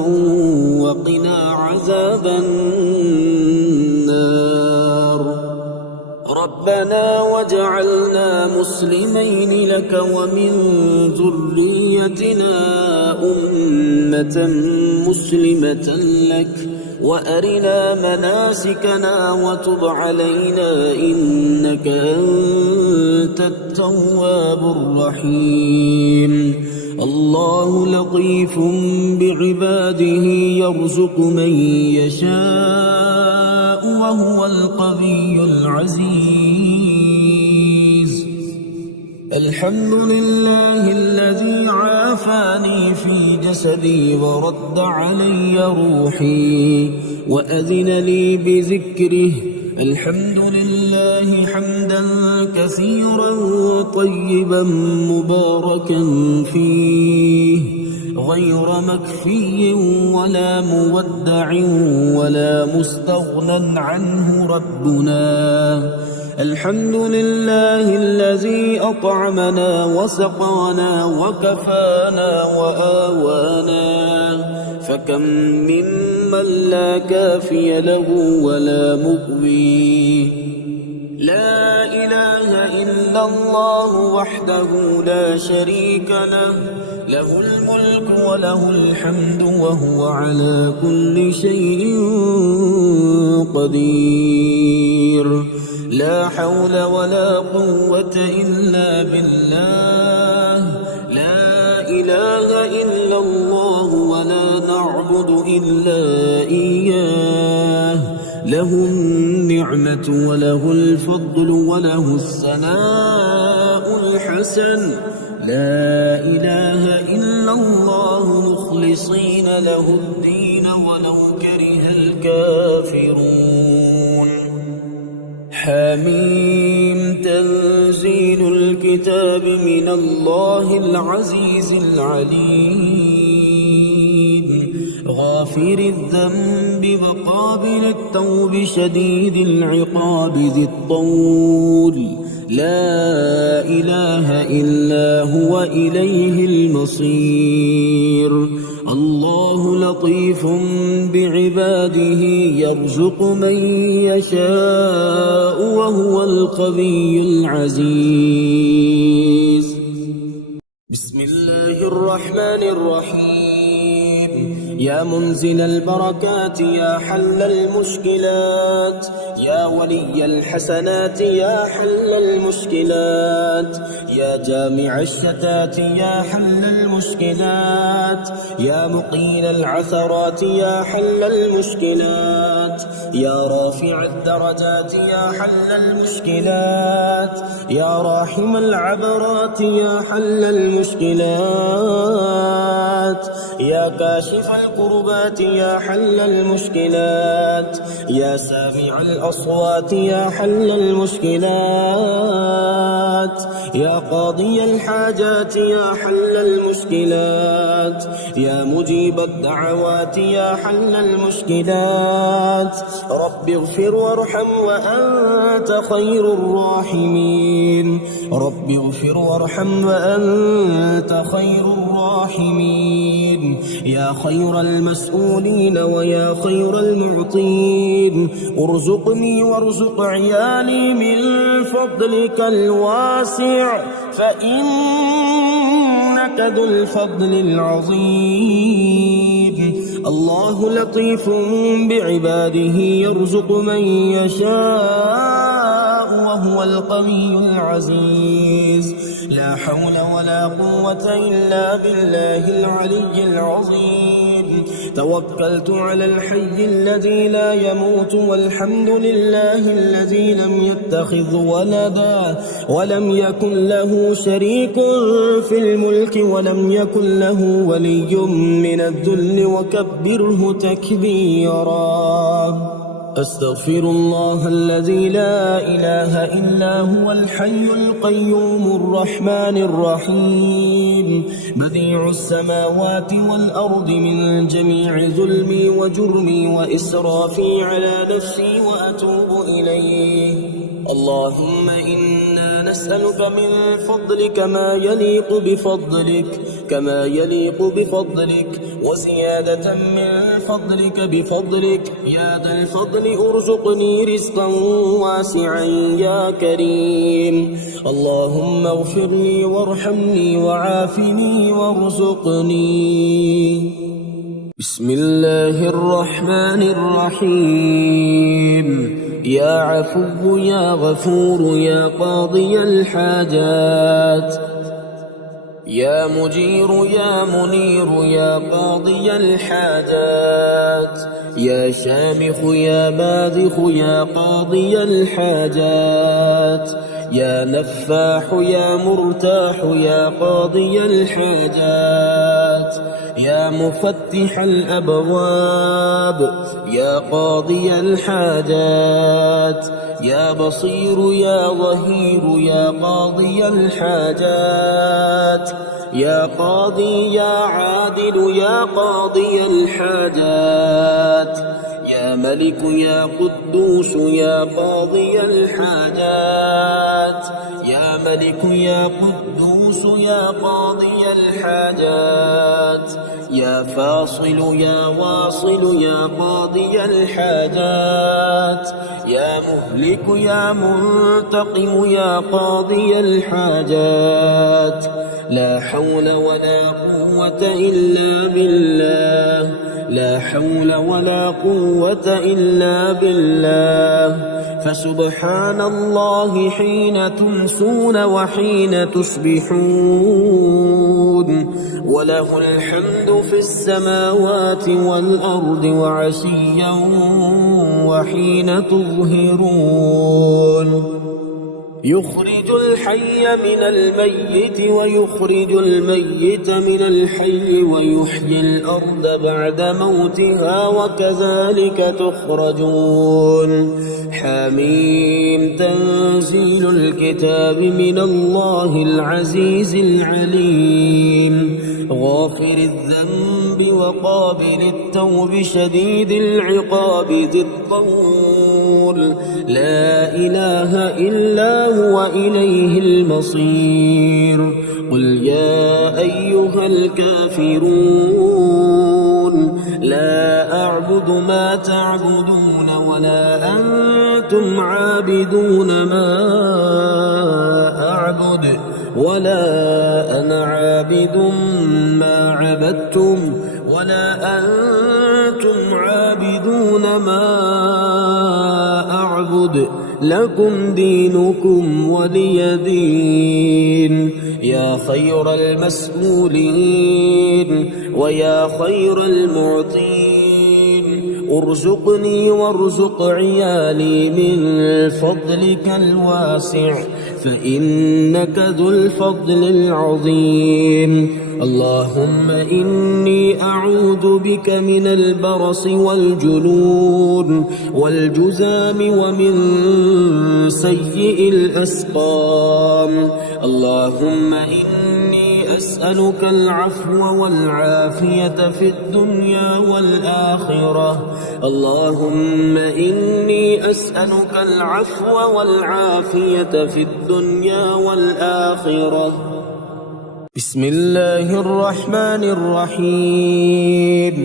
وقنا عذاب النار ربنا واجعلنا مسلمين لك ومن ذريتنا أمة مسلمة لك وأرنا مناسكنا وتب علينا إنك أنت التواب الرحيم الله لطيف بعباده يرزق من يشاء وهو القوي العزيز الحمد لله الذي عافاني في جسدي ورد علي روحي وأذن لي بذكره الحمد لله حمدا كثيرا طيبا مباركا فيه غير مكفي ولا مودع ولا مستغنى عنه ربنا الحمد لله الذي أطعمنا وسقانا وكفانا وآوانا فكم ممن لا كافي له ولا مؤوي لا إله إلا الله وحده لا شريك له له الملك وله الحمد وهو على كل شيء قدير لا حول ولا قوة إلا بالله لا إله إلا الله ولا نعبد إلا إياه له النعمة وله الفضل وله الثناء الحسن لا إله إلا الله مخلصين له الدين ولو كره الكافرون حميم تنزيل الكتاب من الله العزيز العليم غافر الذنب وقابل التوب شديد العقاب ذي الطول لا إله إلا هو إليه المصير الله لطيف بعباده يرزق من يشاء وهو القوي العزيز بسم الله الرحمن الرحيم يا منزل البركات يا حل المشكلات يا ولي الحسنات يا حل المشكلات يا جامع الشتات يا حل المشكلات يا مقيل العثرات يا حل المشكلات يا رافع الدرجات يا حل المشكلات يا راحم العبرات يا حل المشكلات يا كاشف الكربات يا حل المشكلات يا سامع الأصوات يا حل المشكلات يا قاضي الحاجات يا حل المشكلات يا مجيب الدعوات يا حل المشكلات رب اغفر وارحم وأنت خير الراحمين رب اغفر وارحم وأنت خير الراحمين يا خير المسؤولين ويا خير المعطين ارزقني وارزق عيالي من فضلك الواسع فإنك ذو الفضل العظيم الله لطيف بعباده يرزق من يشاء وهو القوي العزيز لا حول ولا قوة إلا بالله العلي العظيم توكلت على الحي الذي لا يموت والحمد لله الذي لم يتخذ ولدا ولم يكن له شريك في الملك ولم يكن له ولي من الذل وكبره تكبيرا أستغفر الله الذي لا إله إلا هو الحي القيوم الرحمن الرحيم بديع السماوات والأرض من جميع ظلمي وجرمي وإسرافي على نفسي وأتوب إليه اللهم إنا نسألك من فضلك ما يليق بفضلك وزيادة من فضلك بفضلك يا ذا الفضل ارزقني رزقا واسعا يا كريم. اللهم اغفر لي وارحمني وعافني وارزقني. بسم الله الرحمن الرحيم. يا عفو يا غفور يا قاضي الحاجات، يا مجير يا منير يا قاضي الحاجات، يا شامخ يا باذخ يا قاضي الحاجات، يا نفاح يا مرتاح يا قاضي الحاجات، يا مفتح الأبواب يا قاضي الحاجات، يا بصير يا ظهير يا قاضي الحاجات، يا قاضي يا عادل يا قاضي الحاجات، يا ملك يا قدوس يا قاضي الحاجات، يا ملك يا قدوس يا قاضي الحاجات، يا فاصل يا واصل يا قاضي الحاجات، يا مهلك يا منتقم يا قاضي الحاجات. لا حول ولا قوة إلا بالله، لا حول ولا قوة إلا بالله. فسبحان الله حين تمسون وحين تصبحون، وله الحمد في السماوات والأرض وعشيا وحين تظهرون. يخرج الحي من الميت ويخرج الميت من الحي ويحيي الأرض بعد موتها وكذلك تخرجون. حميم. تنزيل الكتاب من الله العزيز العليم، غافر الذنب وقابل التوب شديد العقاب ذي الطول. لا إله إلا هو إليه المصير. قل يا أيها الكافرون لا أعبد ما تعبدون ولا أنتم عابدون ما أعبد ولا أنا عابد ما عبدتم ولا أنتم عابدون ما أعبد لكم دينكم ولي دين. يا خير المسؤولين ويا خير المعطين، ارزقني وارزق عيالي من فضلك الواسع فإنك ذو الفضل العظيم. اللهم إني أعوذ بك من البرص والجنون والجذام ومن سيء الأسقام. اللهم إني أسألك العفو والعافية في الدنيا والآخرة. اللهم إني أسألك العفو والعافية في الدنيا والآخرة. بسم الله الرحمن الرحيم.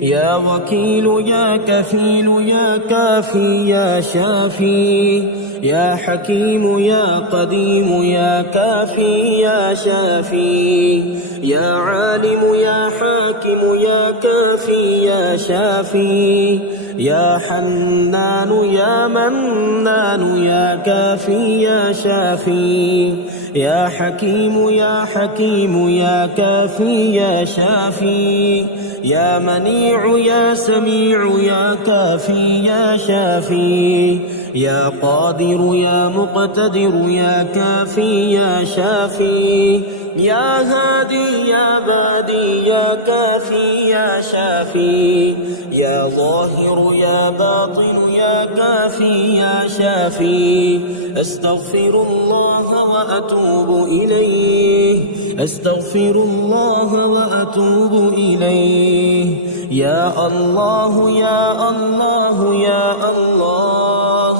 يا وكيل يا كفيل يا كافي يا شافي، يا حكيم يا قديم يا كافي يا شافي، يا عالم يا حاكم يا كافي يا شافي، يا حنان يا منان يا كافي يا شافي، يا حكيم يا حكيم يا كافي يا شافي، يا منيع يا سميع يا كافي يا شافي، يا قادر يا مقتدر يا كافي يا شافي، يا هادي يا بادي يا كافي يا شافي، يا ظاهر يا باطن يا كافي يا شافي. أستغفر الله وأتوب إليه، أستغفر الله وأتوب إليه. يا الله يا الله يا الله،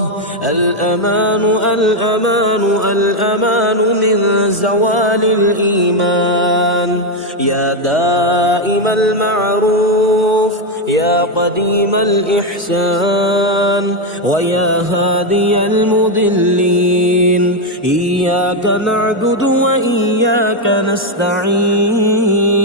الأمان الأمان الأمان من زوال الإيمان. يا دائم المعروف يا قديم الإحسان ويا هادي المضلين، إياك نعبد وإياك نستعين.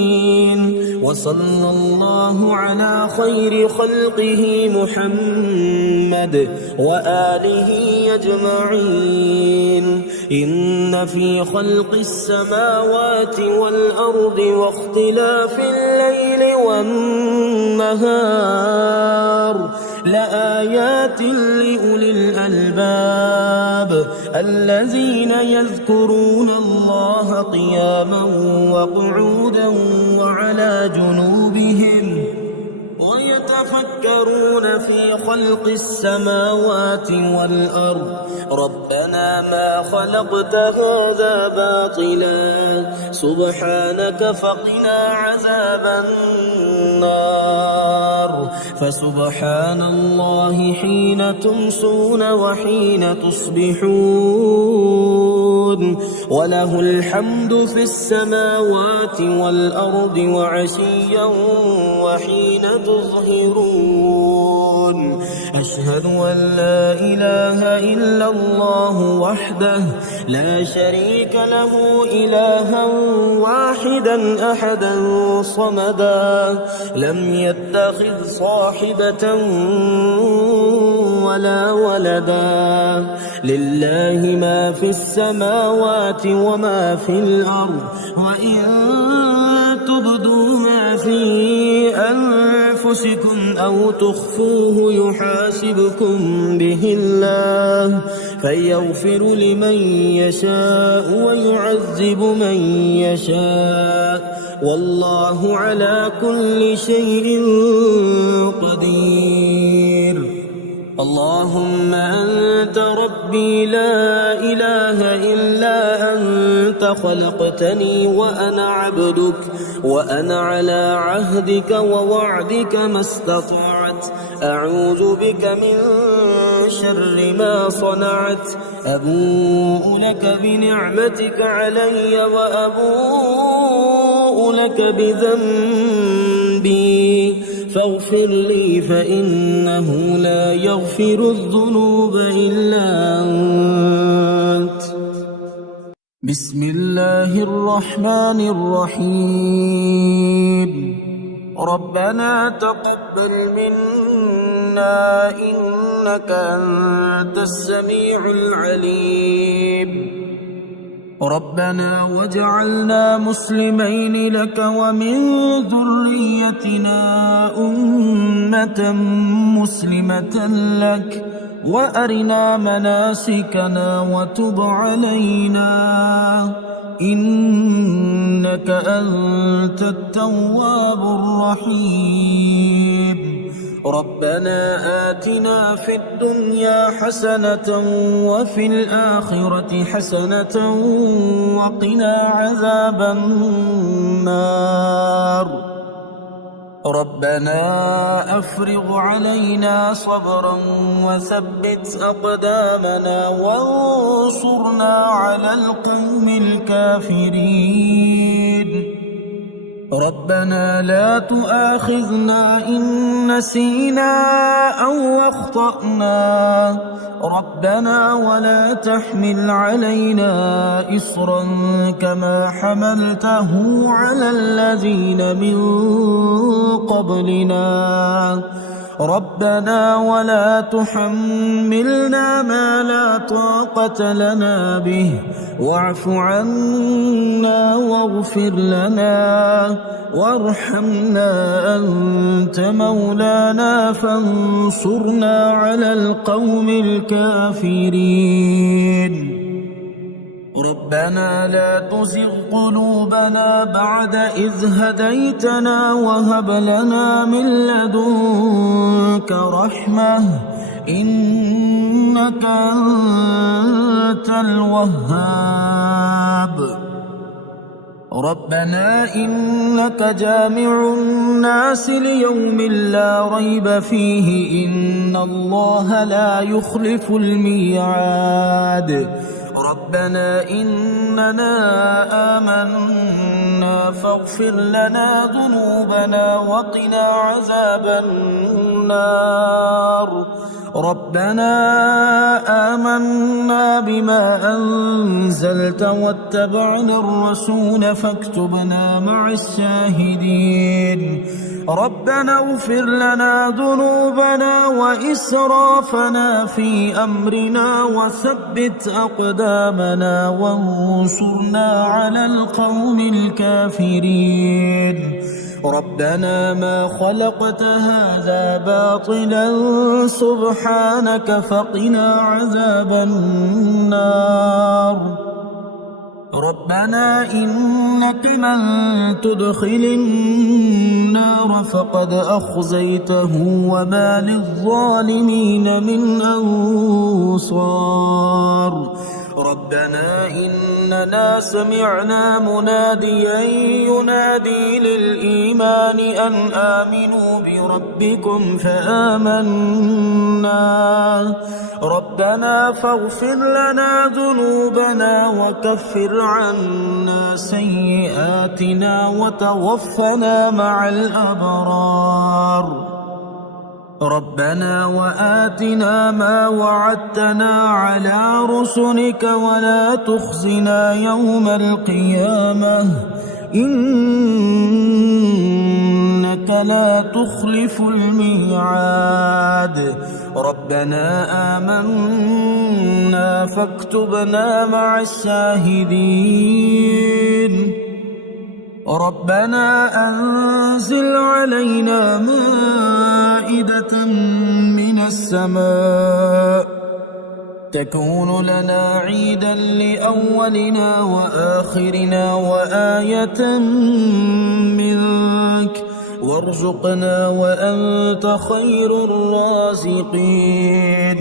وصلى الله على خير خلقه محمد وآله أجمعين. إن في خلق السماوات والأرض واختلاف الليل والنهار لآيات لأولي الألباب الذين يذكرون الله قياما وقعودا وعلى جنوبهم ويتفكرون في خلق السماوات والأرض ربنا ما خلقت هذا باطلا سبحانك فقنا عذاب النار. فسبحان الله حين تمسون وحين تصبحون، وله الحمد في السماوات والأرض وعشيا وحين تظهرون. أشهد أن لا إله إلا الله وحده لا شريك له إلها واحدا أحدا صمدا لم يتخذ صاحبة ولا ولدا، لله ما في السماوات وما في الأرض، وإن تبدوا ما في أنفسكم أو تخفوه يحاسبكم به الله فيغفر لمن يشاء ويعذب من يشاء والله على كل شيء قدير. اللهم أنت ربي لا إله إلا أنت خلقتني وأنا عبدك وأنا على عهدك ووعدك ما استطعت، أعوذ بك من شر ما صنعت، أبوء لك بنعمتك علي وأبوء لك بذنبي فاغفر لي فإنه لا يغفر الذنوب إلا أنت. بسم الله الرحمن الرحيم. ربنا تقبل منا إنك أنت السميع العليم. ربنا واجعلنا مسلمين لك ومن ذريتنا أمة مسلمة لك وأرنا مناسكنا وتب علينا إنك أنت التواب الرحيم. ربنا آتنا في الدنيا حسنة وفي الآخرة حسنة وقنا عذاب النار. ربنا أفرغ علينا صبرا وثبت أقدامنا وانصرنا على القوم الكافرين. ربنا لا تؤاخذنا إن نسينا أو أخطأنا، ربنا ولا تحمل علينا إصرا كما حملته على الذين من قبلنا، ربنا ولا تحملنا ما لا طاقة لنا به واعف عنا واغفر لنا وارحمنا أنت مولانا فانصرنا على القوم الكافرين. ربنا لا تزغ قلوبنا بعد إذ هديتنا وهب لنا من لدنك رحمة إنك أنت الوهاب. ربنا إنك جامع الناس ليوم لا ريب فيه إن الله لا يخلف الميعاد ربنا إننا آمنا فاغفر لنا ذنوبنا وقنا عذاب النار ربنا آمنا بما أنزلت واتبعنا الرسول فاكتبنا مع الشاهدين ربنا اغفر لنا ذنوبنا وإسرافنا في أمرنا وثبت أقدامنا وانصرنا على القوم الكافرين ربنا ما خلقت هذا باطلا سبحانك فقنا عذاب النار ربنا إنك من تدخل النار فقد أخزيته وما للظالمين من أنصار ربنا إننا سمعنا مناديا ينادي للإيمان أن آمنوا بربكم فآمنا ربنا فاغفر لنا ذنوبنا وكفر عنا سيئاتنا وتوفنا مع الأبرار ربنا وآتنا ما وعدتنا على رسلك ولا تخزنا يوم القيامة إنك لا تخلف الميعاد ربنا آمنا فاكتبنا مع الشاهدين ربنا أنزل علينا مائدة من السماء تكون لنا عيدا لأولنا وآخرنا وآية منك وارزقنا وأنت خير الرازقين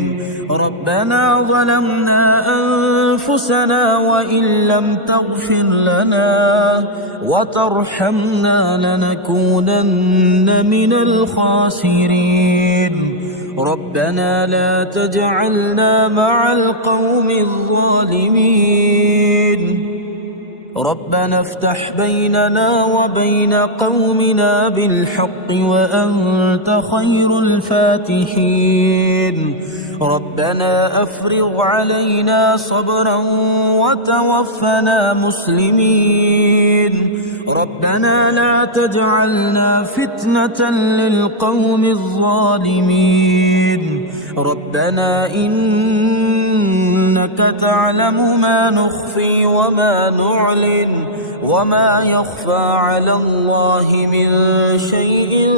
ربنا ظلمنا أنفسنا وإن لم تغفر لنا وترحمنا لنكونن من الخاسرين ربنا لا تجعلنا مع القوم الظالمين ربنا افتح بيننا وبين قومنا بالحق وأنت خير الفاتحين ربنا أفرغ علينا صبرا وتوفنا مسلمين ربنا لا تجعلنا فتنة للقوم الظالمين ربنا إنك تعلم ما نخفي وما نعلن وما يخفى على الله من شيء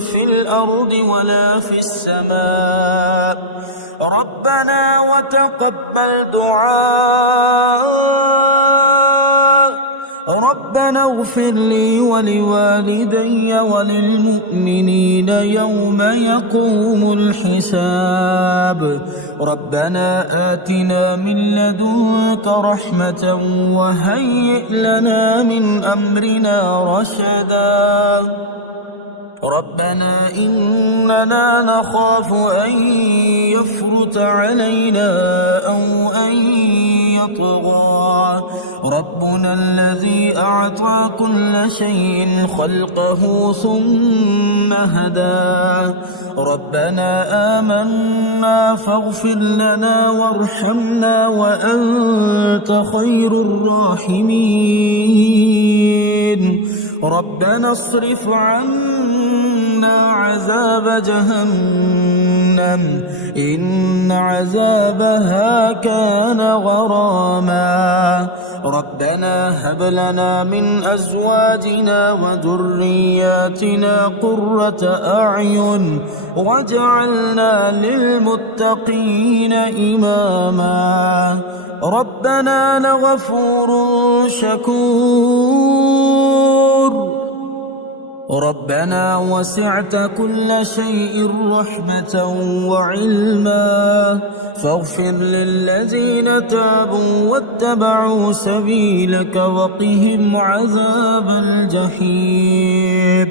في الأرض ولا في السماء ربنا وتقبل دعاء ربنا اغفر لي ولوالدي وللمؤمنين يوم يقوم الحساب ربنا آتنا من لدنك رحمة وهيئ لنا من أمرنا رشدا ربنا إننا نخاف أن يفرط علينا أو أن يطغى ربنا الذي أعطى كل شيء خلقه ثم هدى ربنا آمنا فاغفر لنا وارحمنا وأنت خير الراحمين ربنا اصرف عنا عذاب جهنم إن عذابها كان غراما ربنا هب لنا من أزواجنا وذرياتنا قرة أعين واجعلنا للمتقين إماما ربنا لغفور شكور ربنا وسعت كل شيء رحمة وعلما فاغفر للذين تابوا واتبعوا سبيلك وقهم عذاب الجحيم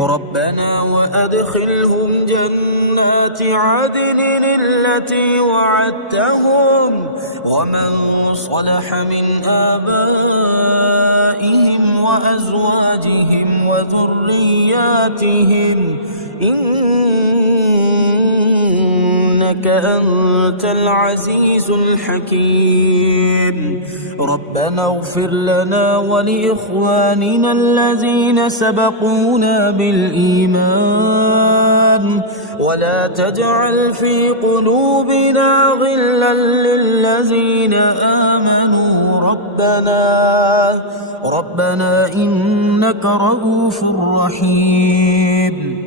ربنا وأدخلهم جنات عدن التي وعدتهم ومن صلح من آبائهم وأزواجهم وذرياتهم إنك أنت العزيز الحكيم ربنا اغفر لنا ولإخواننا الذين سبقونا بالإيمان ولا تجعل في قلوبنا غلا للذين آمنوا ربنا إنك رؤوف رحيم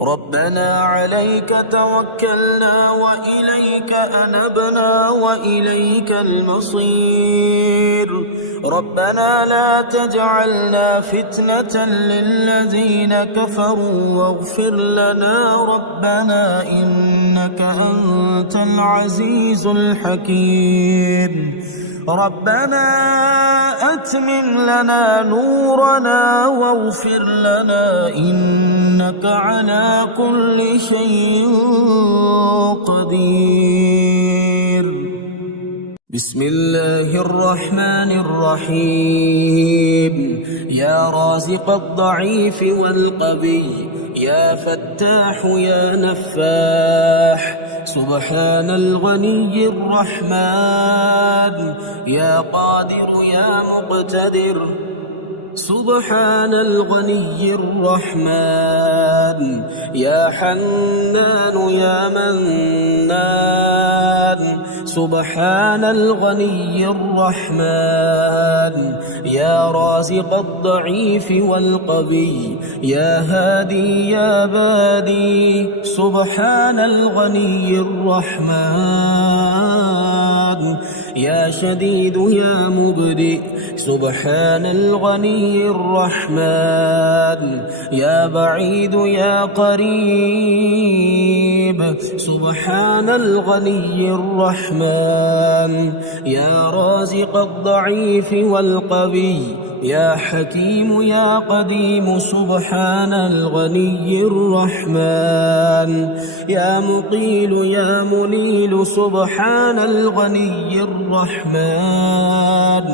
ربنا عليك توكلنا وإليك أنبنا وإليك المصير ربنا لا تجعلنا فتنة للذين كفروا واغفر لنا ربنا إنك أنت العزيز الحكيم ربنا أتمم لنا نورنا واغفر لنا إنك على كل شيء قدير بسم الله الرحمن الرحيم يا رازق الضعيف والقوي يا فتاح يا نفاح سبحان الغني الرحمن يا قادر يا مقتدر سبحان الغني الرحمن يا حنان يا منان سبحان الغني الرحمن يا رازق الضعيف والقوي يا هادي يا بادي سبحان الغني الرحمن يا شديد يا مبدئ سبحان الغني الرحمن يا بعيد يا قريب سبحان الغني الرحمن يا رازق الضعيف والقوي يا حكيم يا قديم سبحان الغني الرحمن يا مقيل يا منيل سبحان الغني الرحمن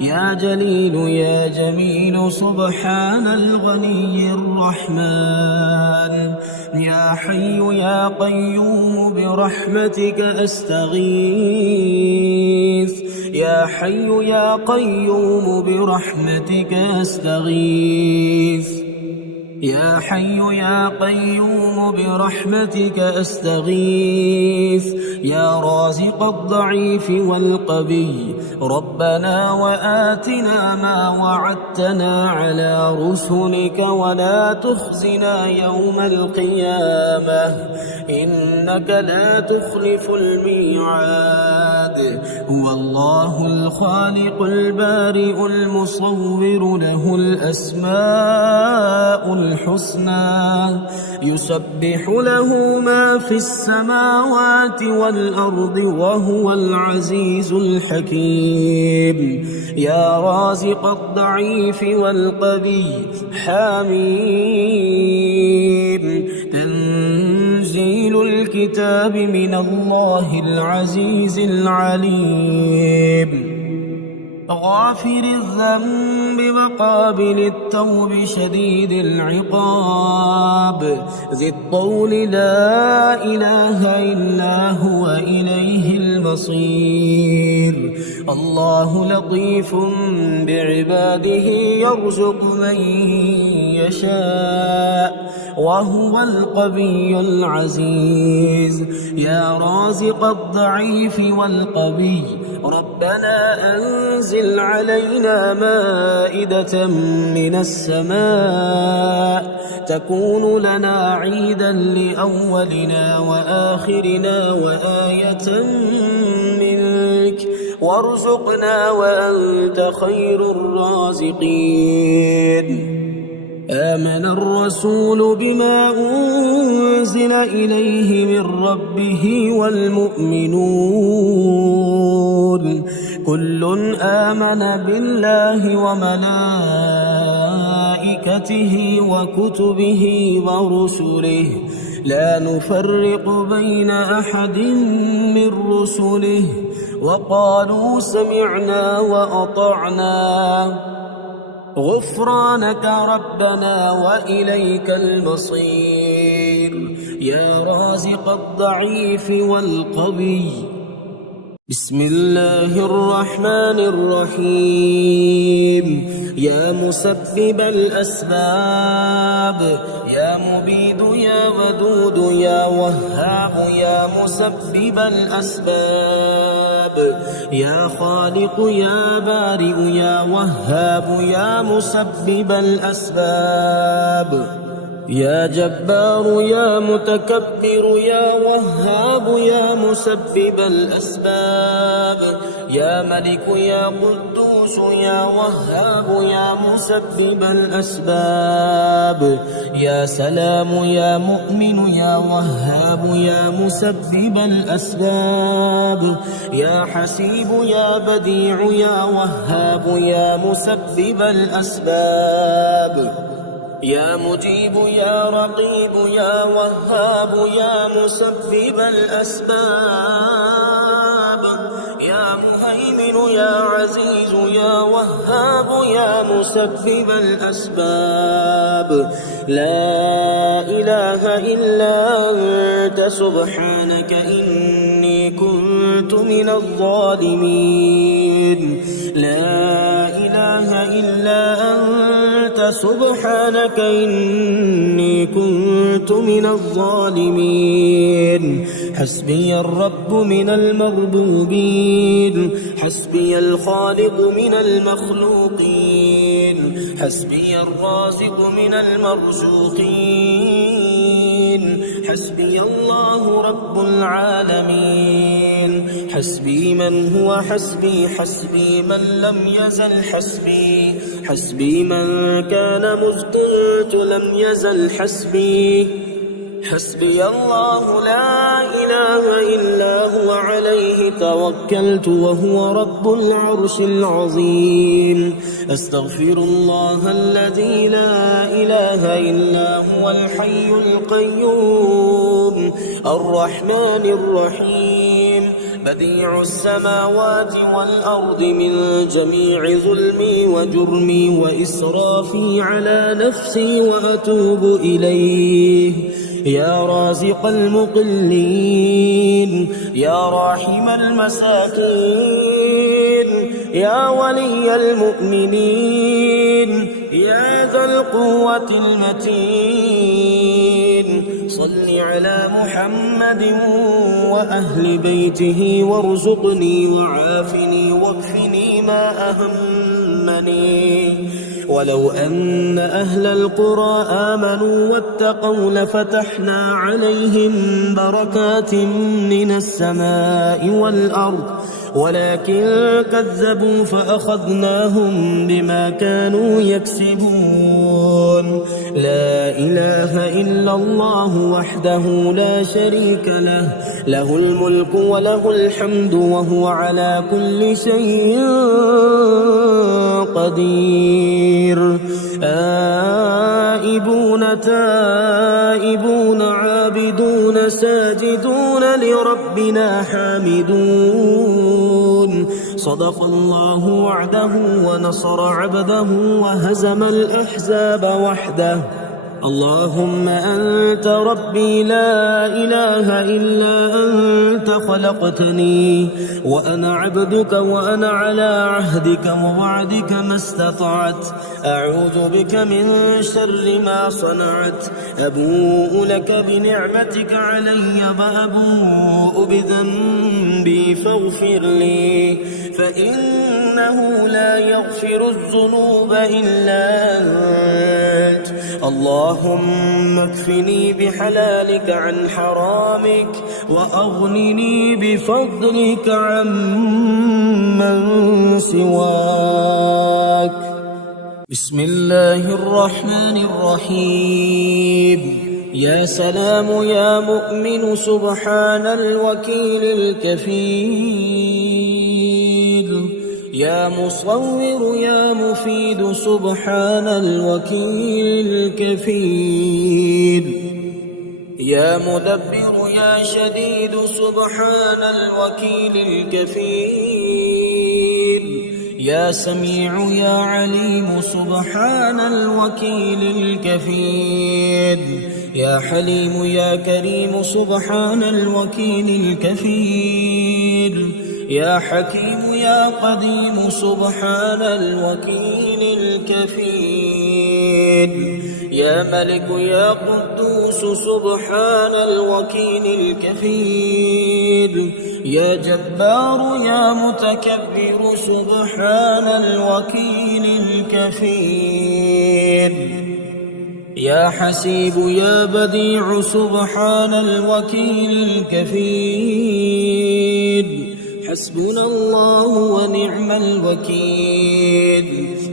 يا جليل يا جميل سبحان الغني الرحمن يا حي يا قيوم برحمتك أستغيث يا حي يا قيوم برحمتك أستغيث يا حي يا قيوم برحمتك أستغيث يا رازق الضعيف والقوي ربنا وآتنا ما وعدتنا على رسلك ولا تخزنا يوم القيامة إنك لا تخلف الميعاد هو الله الخالق البارئ المصور له الأسماء الحسنى يسبح له ما في السماوات والأرض وهو العزيز الحكيم يا رازق الضعيف والقوي حميم تنزيل الكتاب من الله العزيز العليم غافر الذنب وقابل التوب شديد العقاب ذي الطول لا إله إلا هو إليه المصير الله لطيف بعباده يرزق من يشاء وهو القوي العزيز يا رازق الضعيف والقوي ربنا أنزل علينا مائدة من السماء تكون لنا عيدا لأولنا وآخرنا وآية منك وارزقنا وأنت خير الرازقين آمن الرسول بما أنزل إليه من ربه والمؤمنون كل آمن بالله وملائكته وكتبه ورسله لا نفرق بين أحد من رسله وقالوا سمعنا وأطعنا غفرانك ربنا وإليك المصير يا رازق الضعيف والقوي بسم الله الرحمن الرحيم يا مسبب الأسباب يا مبيد يا ودود يا وهاب يا مسبب الأسباب يا خالق يا بارئ يا وهاب يا مسبب الأسباب يا جبار يا متكبر يا وهاب يا مسبب الأسباب يا ملك يا قدوس يا وهاب يا مسبب الأسباب يا سلام يا مؤمن يا وهاب يا مسبب الأسباب يا حسيب يا بديع يا وهاب يا مسبب الأسباب يا مجيب يا رقيب يا وهاب يا مسبب الأسباب يا مهيمن يا عزيز يا وهاب يا مسبب الأسباب لا إله إلا أنت سبحانك إني كنت من الظالمين لا إله إلا أنت سبحانك إني كنت من الظالمين حسبي الرب من المربوبين حسبي الخالق من المخلوقين حسبي الرازق من المرزوقين حسبي الله رب العالمين حسبي من هو حسبي حسبي من لم يزل حسبي حسبي من كان مذ كنت لم يزل حسبي حسبي الله لا إله إلا هو عليه توكلت وهو رب العرش العظيم أستغفر الله الذي لا إله إلا هو الحي القيوم الرحمن الرحيم بديع السماوات والأرض من جميع ظلمي وجرمي وإسرافي على نفسي وأتوب إليه يا رازق المقلين يا راحم المساكين يا ولي المؤمنين يا ذا القوة المتين صل على محمد وأهل بيته وارزقني وعافني واكفني ما أهمني ولو أن أهل القرى آمنوا واتقوا لفتحنا عليهم بركات من السماء والأرض ولكن كذبوا فأخذناهم بما كانوا يكسبون لا إله إلا الله وحده لا شريك له له الملك وله الحمد وهو على كل شيء قدير آئبون تائبون عابدون ساجدون لربنا حامدون صدق الله وعده ونصر عبده وهزم الأحزاب وحده اللهم أنت ربي لا إله إلا أنت خلقتني وأنا عبدك وأنا على عهدك ووعدك ما استطعت أعوذ بك من شر ما صنعت أبوء لك بنعمتك علي وأبوء بذنبي فاغفر لي فإنه لا يغفر الذنوب إلا أنت اللهم اكفني بحلالك عن حرامك وأغنني بفضلك عمن سواك. بسم الله الرحمن الرحيم. يا سلام يا مؤمن سبحان الوكيل الكفيل، يا مصور يا مفيد سبحان الوكيل الكفيل، يا مدبر يا شديد سبحان الوكيل الكفيل، يا سميع يا عليم سبحان الوكيل الكفيل، يا حليم يا كريم سبحان الوكيل الكفيل، يا حكيم يا قديم سبحان الوكيل الكفيل، يا ملك يا قدوس سبحان الوكيل الكفيل، يا جبار يا متكبر سبحان الوكيل الكفيل، يا حسيب يا بديع سبحان الوكيل الكفيل، حسبنا الله ونعم الوكيل،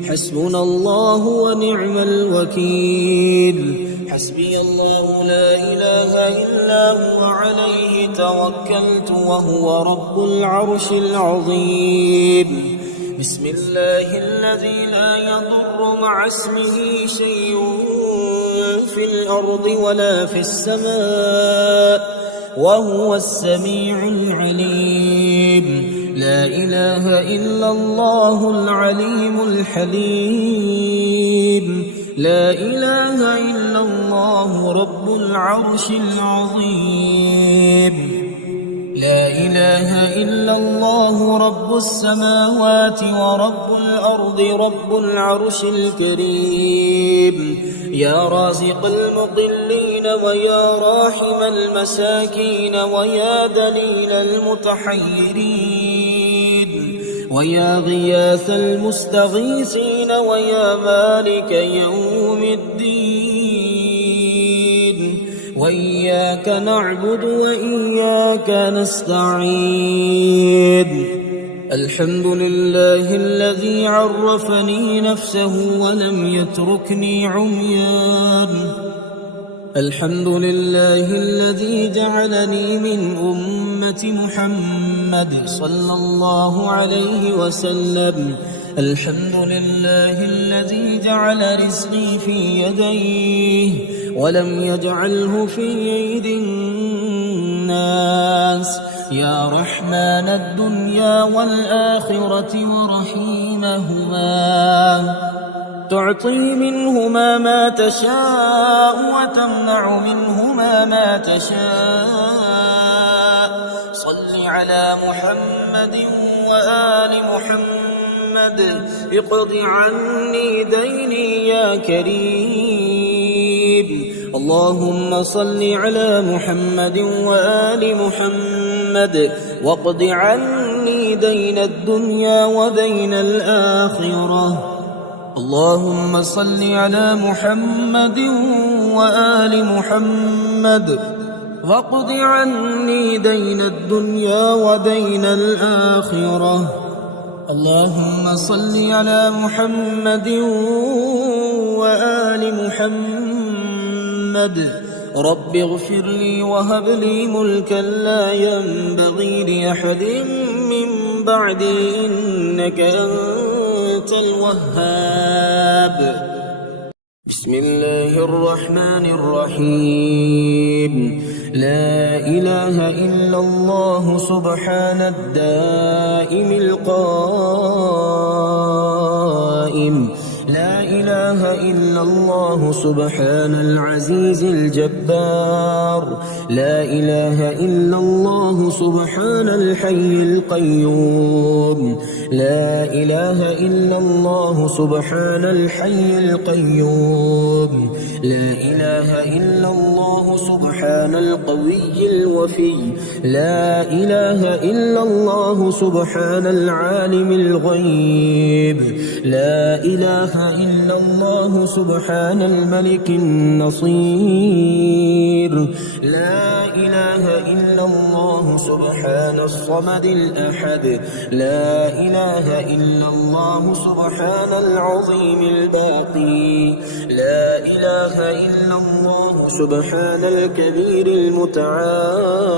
حسبنا الله ونعم الوكيل، حسبي الله لا إله إلا هو عليه توكلت وهو رب العرش العظيم. بسم الله الذي لا يضر مع اسمه شيء في الأرض ولا في السماء وهو السميع العليم. لا إله إلا الله العليم الحليم، لا إله إلا الله رب العرش العظيم، لا إله إلا الله رب السماوات ورب الأرض رب العرش الكريم. يا رازق المضلين ويا راحم المساكين ويا دليل المتحيرين ويا غياث المستغيثين ويا مالك يوم الدين، وإياك نعبد وإياك نستعين. الحمد لله الذي عرفني نفسه ولم يتركني عميان، الحمد لله الذي جعلني من أمة محمد صلى الله عليه وسلم، الحمد لله الذي جعل رزقي في يديه ولم يجعله في أيدي الناس. يا رحمن الدنيا والآخرة ورحيمهما، تعطي منهما ما تشاء وتمنع منهما ما تشاء. صل على محمد وآل محمد، اقض عني ديني يا كريم. اللهم صل على محمد وآل محمد واقض عني دين الدنيا ودين الآخرة. اللهم صل على محمد وآل محمد واقض عني دين الدنيا ودين الآخرة. اللهم صل على محمد وآل محمد. رب اغفر لي وهب لي ملكا لا ينبغي لأحد من بعدي إنك أنت الوهاب. بسم الله الرحمن الرحيم. لا إله إلا الله سبحان الدائم القائم. لا إله إلا الله سبحان العزيز الجبار. لا إله إلا الله سبحان الحي القيوم. لا إله إلا الله سبحان الحي القيوم. لا إله إلا الله سبحان القوي الوفي. لا إله إلا الله سبحان العالم الغيب. لا إله إلا الله الله سبحان الملك النصير. لا إله إلا الله سبحان الصمد الأحد. لا إله إلا الله سبحان العظيم الباقي. لا إله إلا الله سبحان الكبير المتعال.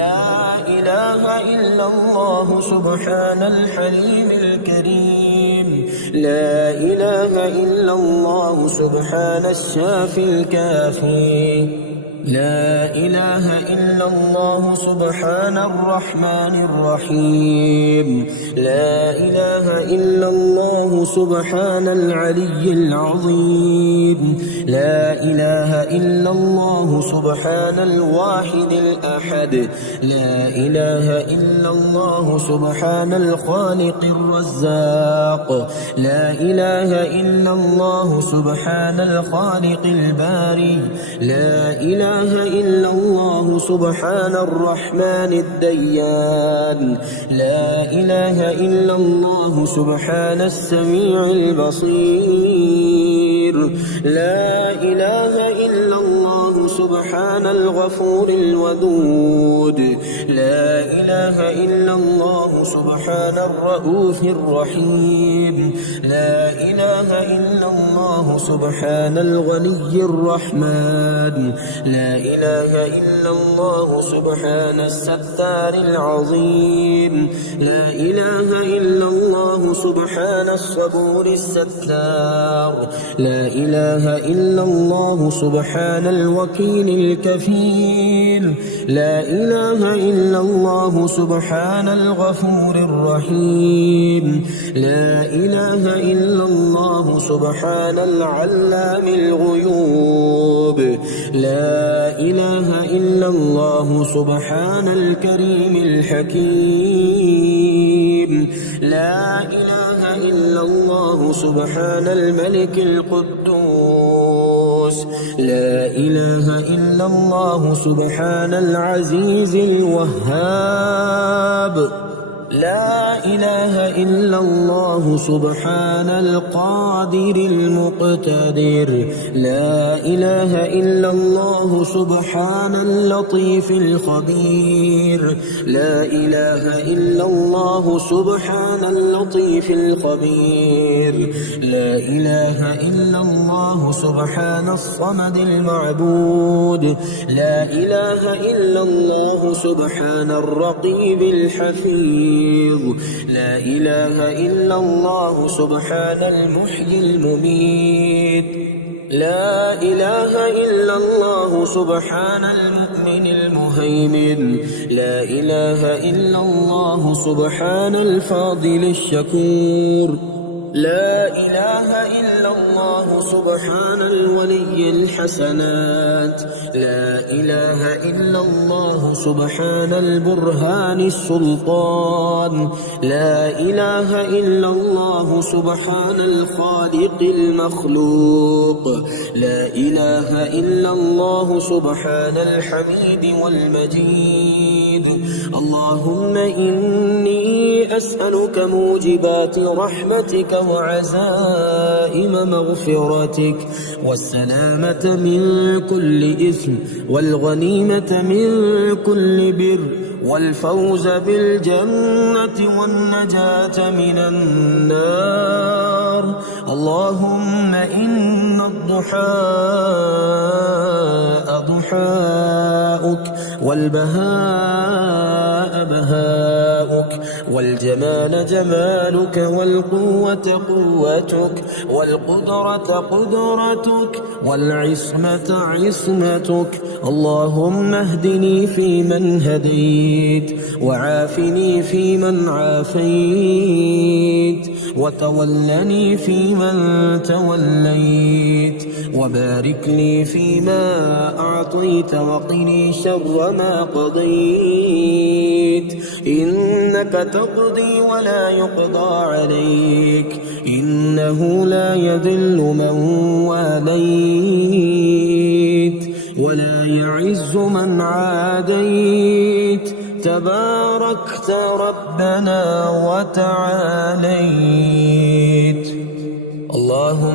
لا إله إلا الله سبحان الحليم الكريم. لا إله إلا الله سبحان الشافي الكافي. لا إله إلا الله سبحان الرحمن الرحيم. لا إله إلا الله سبحان العلي العظيم. لا إله إلا الله سبحان الواحد الأحد. لا إله إلا الله سبحان الخالق الرزاق. لا إله إلا الله سبحان الخالق الباري. لا إله إلا الله سبحان الرحمن الديان. لا إله إلا الله سبحان السميع البصير. لا إله إلا الله سبحان الغفور الودود. لا إله إلا الله سبحان الرؤوف الرحيم. لا إله إلا الله سبحان الغني الرحمن. لا إله إلا الله سبحان الستار العظيم. لا إله إلا الله سبحان الصبور الستار. لا إله إلا الله سبحان الوكيل الكفيل. لا إله إلا الله سبحان الغفور الرحيم. لا إله إلا الله سبحان العلام الغيوب. لا إله إلا الله سبحان الكريم الحكيم. لا إله إلا الله سبحان الملك القدوس. لا إله إلا الله سبحان العزيز الوهاب. لا إله إلا الله سبحان القادر المقتدر. لا إله إلا الله سبحان اللطيف الخبير. لا إله إلا الله سبحان اللطيف الخبير. لا إله إلا الله سبحان الصمد المعبود. لا إله إلا الله سبحان الرقيب الحفيظ. لا إله إلا الله سبحان المحيي المميت. لا إله إلا الله سبحان المؤمن المهيمن. لا إله إلا الله سبحان الفاضل الشكور. لا إله إلا الله سبحان الولي الحسنات. لا إله إلا الله سبحان البرهان السلطان. لا إله إلا الله سبحان الخالق المخلوق. لا إله إلا الله سبحان الحميد والمجيد. اللهم إني أسألك موجبات رحمتك وعزائم مغفرتك والسلامة من كل إثم والغنيمة من كل بر والفوز بالجنة والنجاة من النار. اللهم إن الضحاء ضحاؤك والبهاء بهاؤك والجمال جمالك والقوة قوتك والقدرة قدرتك والعصمة عصمتك. اللهم اهدني فيمن هديت وعافني فيمن عافيت وتولني فيمن توليت وبارك لي فيما أعطيت وقني شر ما قضيت. إنك تقضي ولا يقضى عليك. إنه لا يذل من واليت ولا يعز من عاديت. تباركت ربنا وتعاليت. الله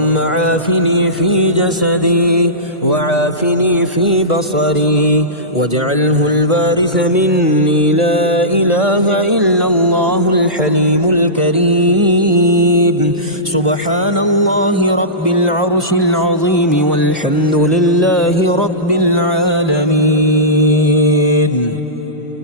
وعافني في جسدي وعافني في بصري واجعله الوارث مني. لا إله إلا الله الحليم الكريم. سبحان الله رب العرش العظيم والحمد لله رب العالمين.